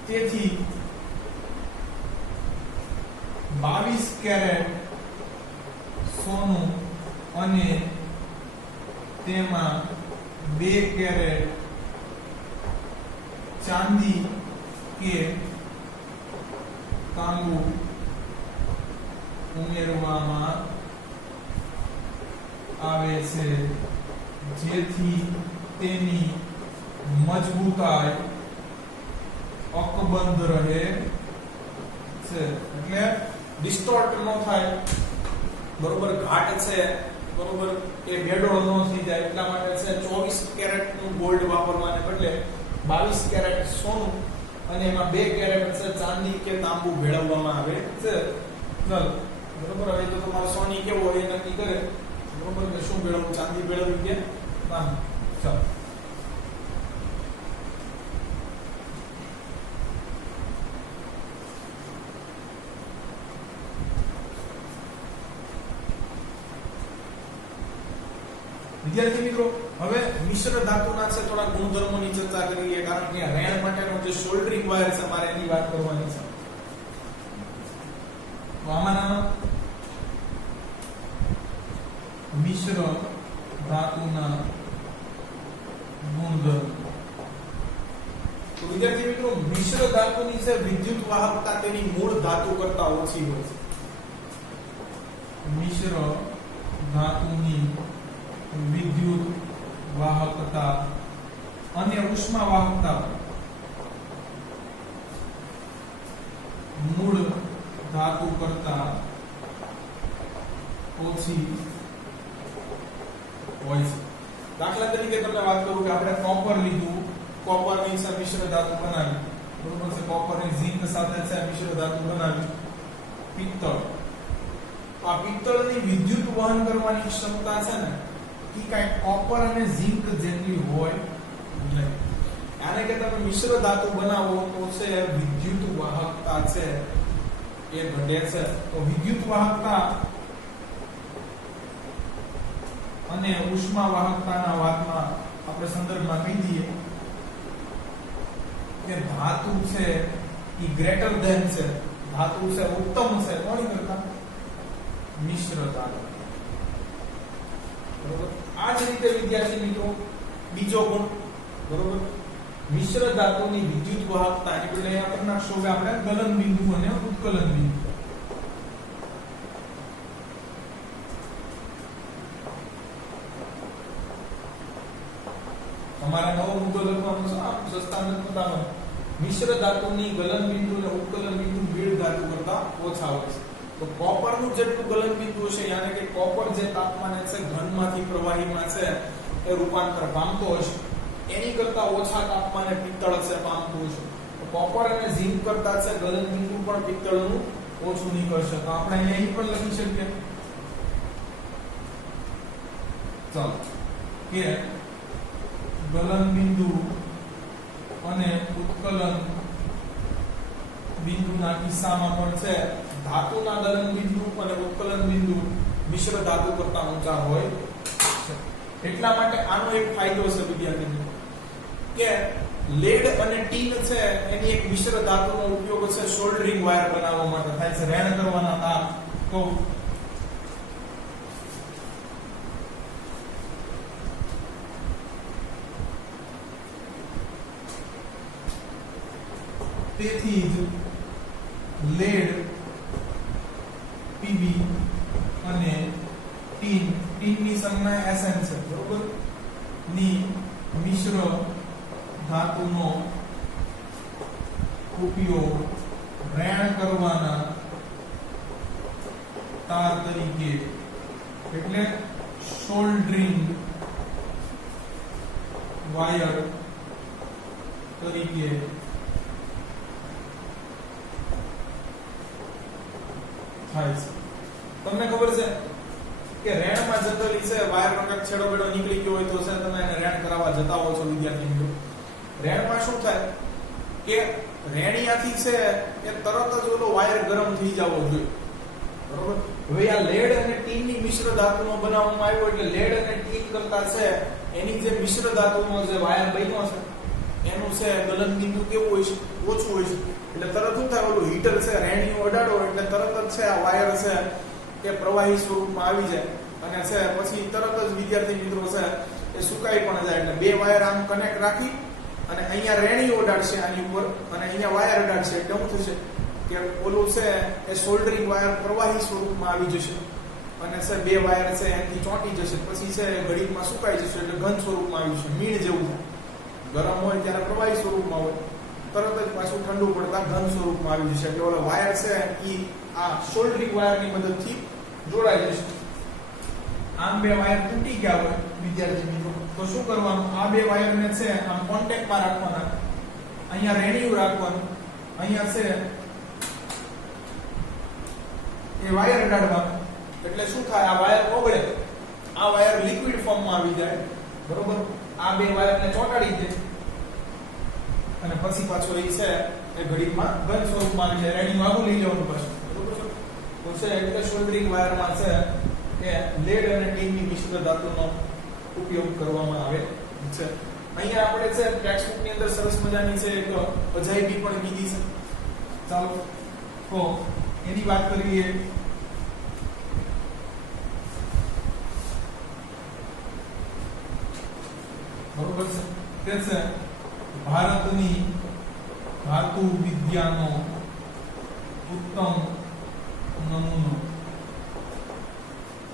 તેથી 22 કેરેટ સોનું અને તેમાં 2 કેરેટ ચાંદી કે તાંબુ ઉમેરવામાં આવે છે, જેથી તેની મજબૂતાઈ અકબંધ રહે છે, એટલે ડિસ્ટોર્ટ ન થાય, બરોબર. ઘાટ છે, બરોબર, એ ભેડો ન થઈ જાય એટલા માટે છે 24 કેરેટ નું ગોલ્ડ વાપરવાને બદલે 22 કેરેટ સોનું અને એમાં 2 કેરેટ છે ચાંદી કે તાંબુ ભેળવવામાં આવે છે. ચાલો, બરોબર. હવે તો તમારે સોની કેવો હોય એ નક્કી કરે, બરોબર, કે શું ભેળવવું, ચાંદી ભેળવવી કે તાંબુ. ચાલો, વિદ્યાર્થી મિત્રો હવે મિશ્ર ધાતુના છે થોડા ગુણધર્મોની ચર્ચા કરીએ, કારણ કે રેણ માટેનો જે સોલ્ડરિંગ વાયર છે મારે એની વાત કરવાની છે. તો આમાંના મિશ્ર ધાતુના ગુણધર્મ. તો વિદ્યાર્થી મિત્રો મિશ્ર ધાતુની છે વિદ્યુત વાહકતા તેની મૂળ ધાતુ કરતા ઓછી હોય છે. મિશ્ર ધાતુની વિદ્યુત વાહકતા અને ઉષ્મા વાહકતા મૂળ ધાતુ કરતા ઓછી હોય છે. દાખલા તરીકે તમને વાત કરું કે આપણે કોપર લીધું, કોપરની સાથે મિશ્ર ધાતુ બનાવી, બરોબર છે. કોપરની ઝિંક સાથે છે મિશ્ર ધાતુ બનાવી પિત્તળ. આ પિત્તળની વિદ્યુત વહન કરવાની ક્ષમતા છે ને એ કઈ કોપર અને ઝિંક જેટલી હોય નહીં. આને કે તમે મિશ્ર ધાતુ બનાવો તો છે વિદ્યુત વાહકતા છે એ ઘટે છે. તો વિદ્યુત વાહકતા અને ઉષ્મા વાહકતાના વાતમાં આપણે સંદર્ભમાં કહી દઈએ કે ધાતુ છે એ ગ્રેટર ધેન છે, ધાતુ છે ઉત્તમ છે કોની કરતા? મિશ્ર ધાતુ. બરોબર. આ જ રીતે વિદ્યાર્થી મિત્રો બીજો ગુણ, બરોબર, મિશ્ર ધાતુની વિદ્યુત વાહકતા એટલે આપણે નાખશું કે આપણે ગલન બિંદુ અને ઉત્કલન બિંદુ. તમારે નવો મુદ્દો લખવાનો છે આમ સસ્તાનતામાં મિશ્ર ધાતુની ગલન બિંદુ અને ઉત્કલન બિંદુ ભીડ ધાતુ કરતા ઓછા હોય છે. તો કોપર નું જેટલું ગલન બિંદુ છે યાને કે કોપર જે તાપમાને છે ઘનમાંથી પ્રવાહીમાં છે એ રૂપાંતર પામતો હશે એની કરતા ઓછા તાપમાને પિત્તળ છે પામતું હશે. તો કોપર અને ઝિંક કરતા છે ગલન બિંદુ પણ પિત્તળનું ઓછું નીકળશે. તો આપણે અહીં પણ લખી શકીએ ચાલો કે ગલન બિંદુ અને ઉત્કલન બિંદુના કિસ્સામાં પણ છે ધાતુના ગલન બિંદુ અને ઉત્કલન બિંદુ મિશ્ર ધાતુ કરતા ઊંચા હોય છે. એટલા માટે આનો એક ફાયદો છે વિદ્યાર્થી મિત્રો કે લેડ અને ટીન છે એની એક મિશ્ર ધાતુનો ઉપયોગ છે સોલ્ડરિંગ વાયર બનાવવા માટે થાય છે, રેણ કરવાના તાર. તો તેથી જ લેડ, પીબી અને ટીનની સંજ્ઞા Sn છે, બરોબર, ની મિશ્ર ધાતુનો ઉપયોગ રેણ કરવાના તાર તરીકે એટલે સોલ્ડરિંગ વાયર તરીકે થાય છે. તમને ખબર છે કે રેણમાં જનરલી છે વાયરનો કાંઈક છેડો બેડો નીકળી ગયો હોય તો છે તમે એને રેણ કરાવવા જતા હો છો વિદ્યાર્થી મિત્રો. રેણમાં શું થાય કે રેણિયાથી છે એ તરત જ ઓલો વાયર ગરમ થઈ જવો જોઈએ, બરોબર. હવે આ લેડ અને ટીનની મિશ્ર ધાતુનો બનાવવામાં આવ્યો એટલે લેડ અને ટીન કરતા છે એની જે મિશ્ર ધાતુનો જે વાયર બન્યો છે એનું છે ગલન બિંદુ કેવું હોય છે? ઓછું હોય છે. એટલે તરત શું થાય ઓલું હીટર છે રેણીઓ અડાડો એટલે તરત જ છે આ વાયર છે એ પ્રવાહી સ્વરૂપમાં આવી જાય અને છે પછી તરત જ વિદ્યાર્થી મિત્રો છે એ સુકાઈ પણ જાય. એટલે બે વાયર આમ કનેક્ટ રાખી અને અહીંયા રેણીઓ અડાડશે આની ઉપર અને અહીંયા વાયર અડાડશે એટલે શું થશે કે ઓલું છે એ સોલ્ડરિંગ વાયર પ્રવાહી સ્વરૂપમાં આવી જશે અને છે બે વાયર છે એનાથી ચોંટી જશે પછી છે ઘડીકમાં સુકાઈ જશે એટલે ઘન સ્વરૂપમાં આવી જશે, મીણ જેવું થાય. ગરમ હોય ત્યારે પ્રવાહી સ્વરૂપમાં હોય, તરત જ પાછું ઠંડુ પડતા ઘન સ્વરૂપમાં આવી જશે. એટલે ઓલો વાયર છે ઈ આ સોલ્ડરિંગ વાયરની મદદથી જોડાઈ જશે. આમ બે વાયર તૂટી ગયા હોય વિદ્યાર્થી મિત્રો તો શું કરવાનું? આ બે વાયરને છે આમ કોન્ટેક્ટમાં રાખવાના, અહીંયા રેણીયું રાખવાનું, અહીંયા છે એ વાયર અડાડવાનું. એટલે શું થાય? આ વાયર ઓગળે, આ વાયર લિક્વિડ ફોર્મમાં આવી જાય, બરોબર. આ બે વાયરને ચોંટાડી દે અને પછી પાછો એ છે એ ઘડીકમાં ઘન સ્વરૂપમાં આવી જાય. રેડીનું આગું લઈ લેવાનું પાછું, બરોબર છે. તો છે એટલે સોલ્ડરિંગ વાયરમાં છે કે લેડ અને ટીનની મિશ્ર ધાતુનો ઉપયોગ કરવામાં આવે છે. અહીંયા આપણે છે ટેક્સ્ટ બુકની અંદર સરસ મજાની છે એક અજાયબી પણ કીધી છે. ચાલો તો એની વાત કરીએ. બરોબર છે. તે છે ભારતની ધાતુ વિદ્યાનો ઉત્તમ નમૂનો.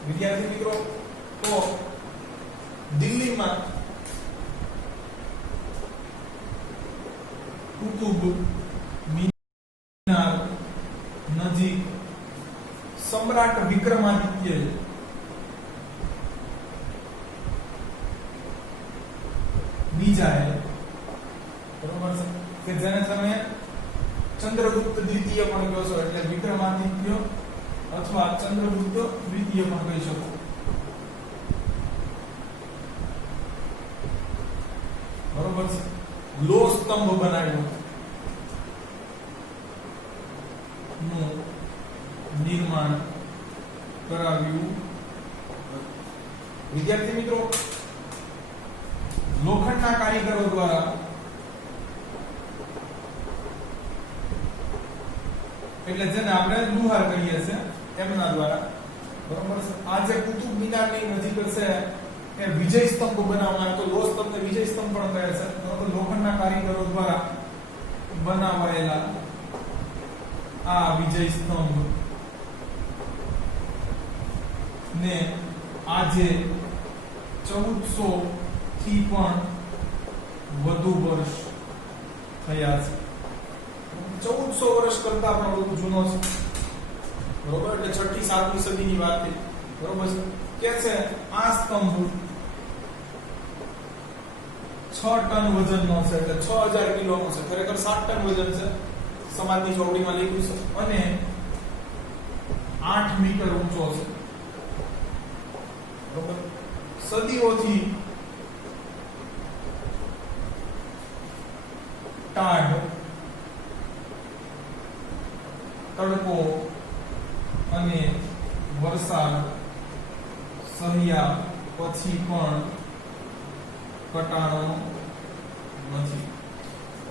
વિદ્યાર્થી મિત્રો તો દિલ્હીમાં કુતુબ મિનાર નજીક સમ્રાટ વિક્રમાદિત્ય બીજાએ, બરોબર છે, કે જેને તમે ચંદ્રગુપ્ત દ્વિતીય પણ કહો છો એટલે વિક્રમાદિત્ય અથવા ચંદ્રગુપ્ત દ્વિતીય પણ કહી શકો. બરોબર છે. લોહ સ્તંભ બનાવ્યો નું નિર્માણ કરાવ્યું. વિદ્યાર્થી મિત્રો, લોખંડના કારીગરો દ્વારા એટલે જેને આપણે લુહાર કહીએ છીએ એમના દ્વારા, બરોબર છે. આ જે કુતુબ મિનારની નજીક છે એ વિજય સ્તંભ બનાવવામાં, તો લો સ્તંભને વિજય સ્તંભ પણ કહે છે. બરોબર, લોખંડના કારીગરો દ્વારા બનાવાયેલા આ વિજય સ્તંભ ને આજે 1400 થી પણ વધુ વર્ષ થયા છે. 1400 વર્ષ કરતા પણ વધુ જૂનો છે. બરોબર, એટલે 6ઠી 7મી સદીની વાત છે. બરોબર છે. કે છે આ સ્તંભ 6 ટન વજનનો છે, એટલે 6000 કિલોનો છે. ખરેખર 7 ટન વજન છે, સમાજની ચોપડીમાં લખ્યું છે, અને 8 મીટર ઊંચો છે. બરોબર, સદીઓથી ટાઢ, તડકો અને વરસાદ સહ્યા પછી પણ ઘટાડો નથી.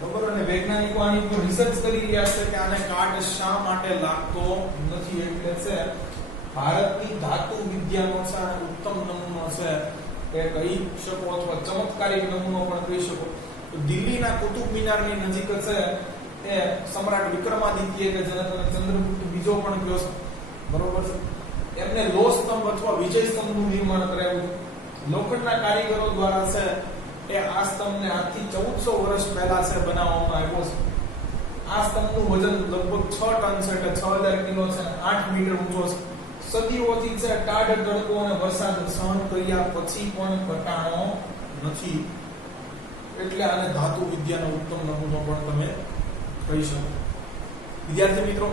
બરોબર, અને વૈજ્ઞાનિકો આની ઉપર રિસર્ચ કરી રહ્યા છે કે આને કાટ શા માટે લાગતો નથી. એટલે છે ભારતની ધાતુ વિદ્યાનો છે ઉત્તમ નમૂનો છે એ કહી શકો, અથવા ચમત્કારિક નમૂનો પણ કહી શકો. તો દિલ્હીના કુતુબ મિનારની નજીક છે એ સમ્રાટ વિક્રમાદિત્ય કે જેને તમે ચંદ્રગુપ્ત બીજો પણ કહો છો, બરોબર છે, એમને લો સ્તંભ અથવા વિજય સ્તંભનું નિર્માણ કરાવ્યું. લોખંડના કારીગરો દ્વારા છે એ આ સ્તંભને આજથી 1400 વર્ષ પહેલા છે બનાવવામાં આવ્યો છે. આ સ્તંભનું વજન લગભગ 6 ટન છે, એટલે 6000 કિલો છે, 8 મીટર ઊંચો છે. સદીઓથી છે ટાઢ, તડકો અને વરસાદ સહન કર્યા પછી પણ ઘટાડો નથી. એટલે આને ધાતુ વિદ્યાનો ઉત્તમ નમૂનો પણ તમે કહી શકો. વિદ્યાર્થી મિત્રો,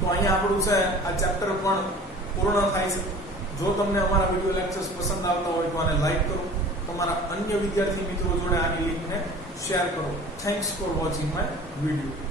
તો અહીંયા આપણું છે આ ચેપ્ટર પણ પૂર્ણ થાય છે. જો તમને અમારા વિડિયો લેક્ચર્સ પસંદ આવતા હોય તો આને લાઈક કરો, તમારા અન્ય વિદ્યાર્થી મિત્રો જોડે આની લિંકને શેર કરો. Thanks for watching my video.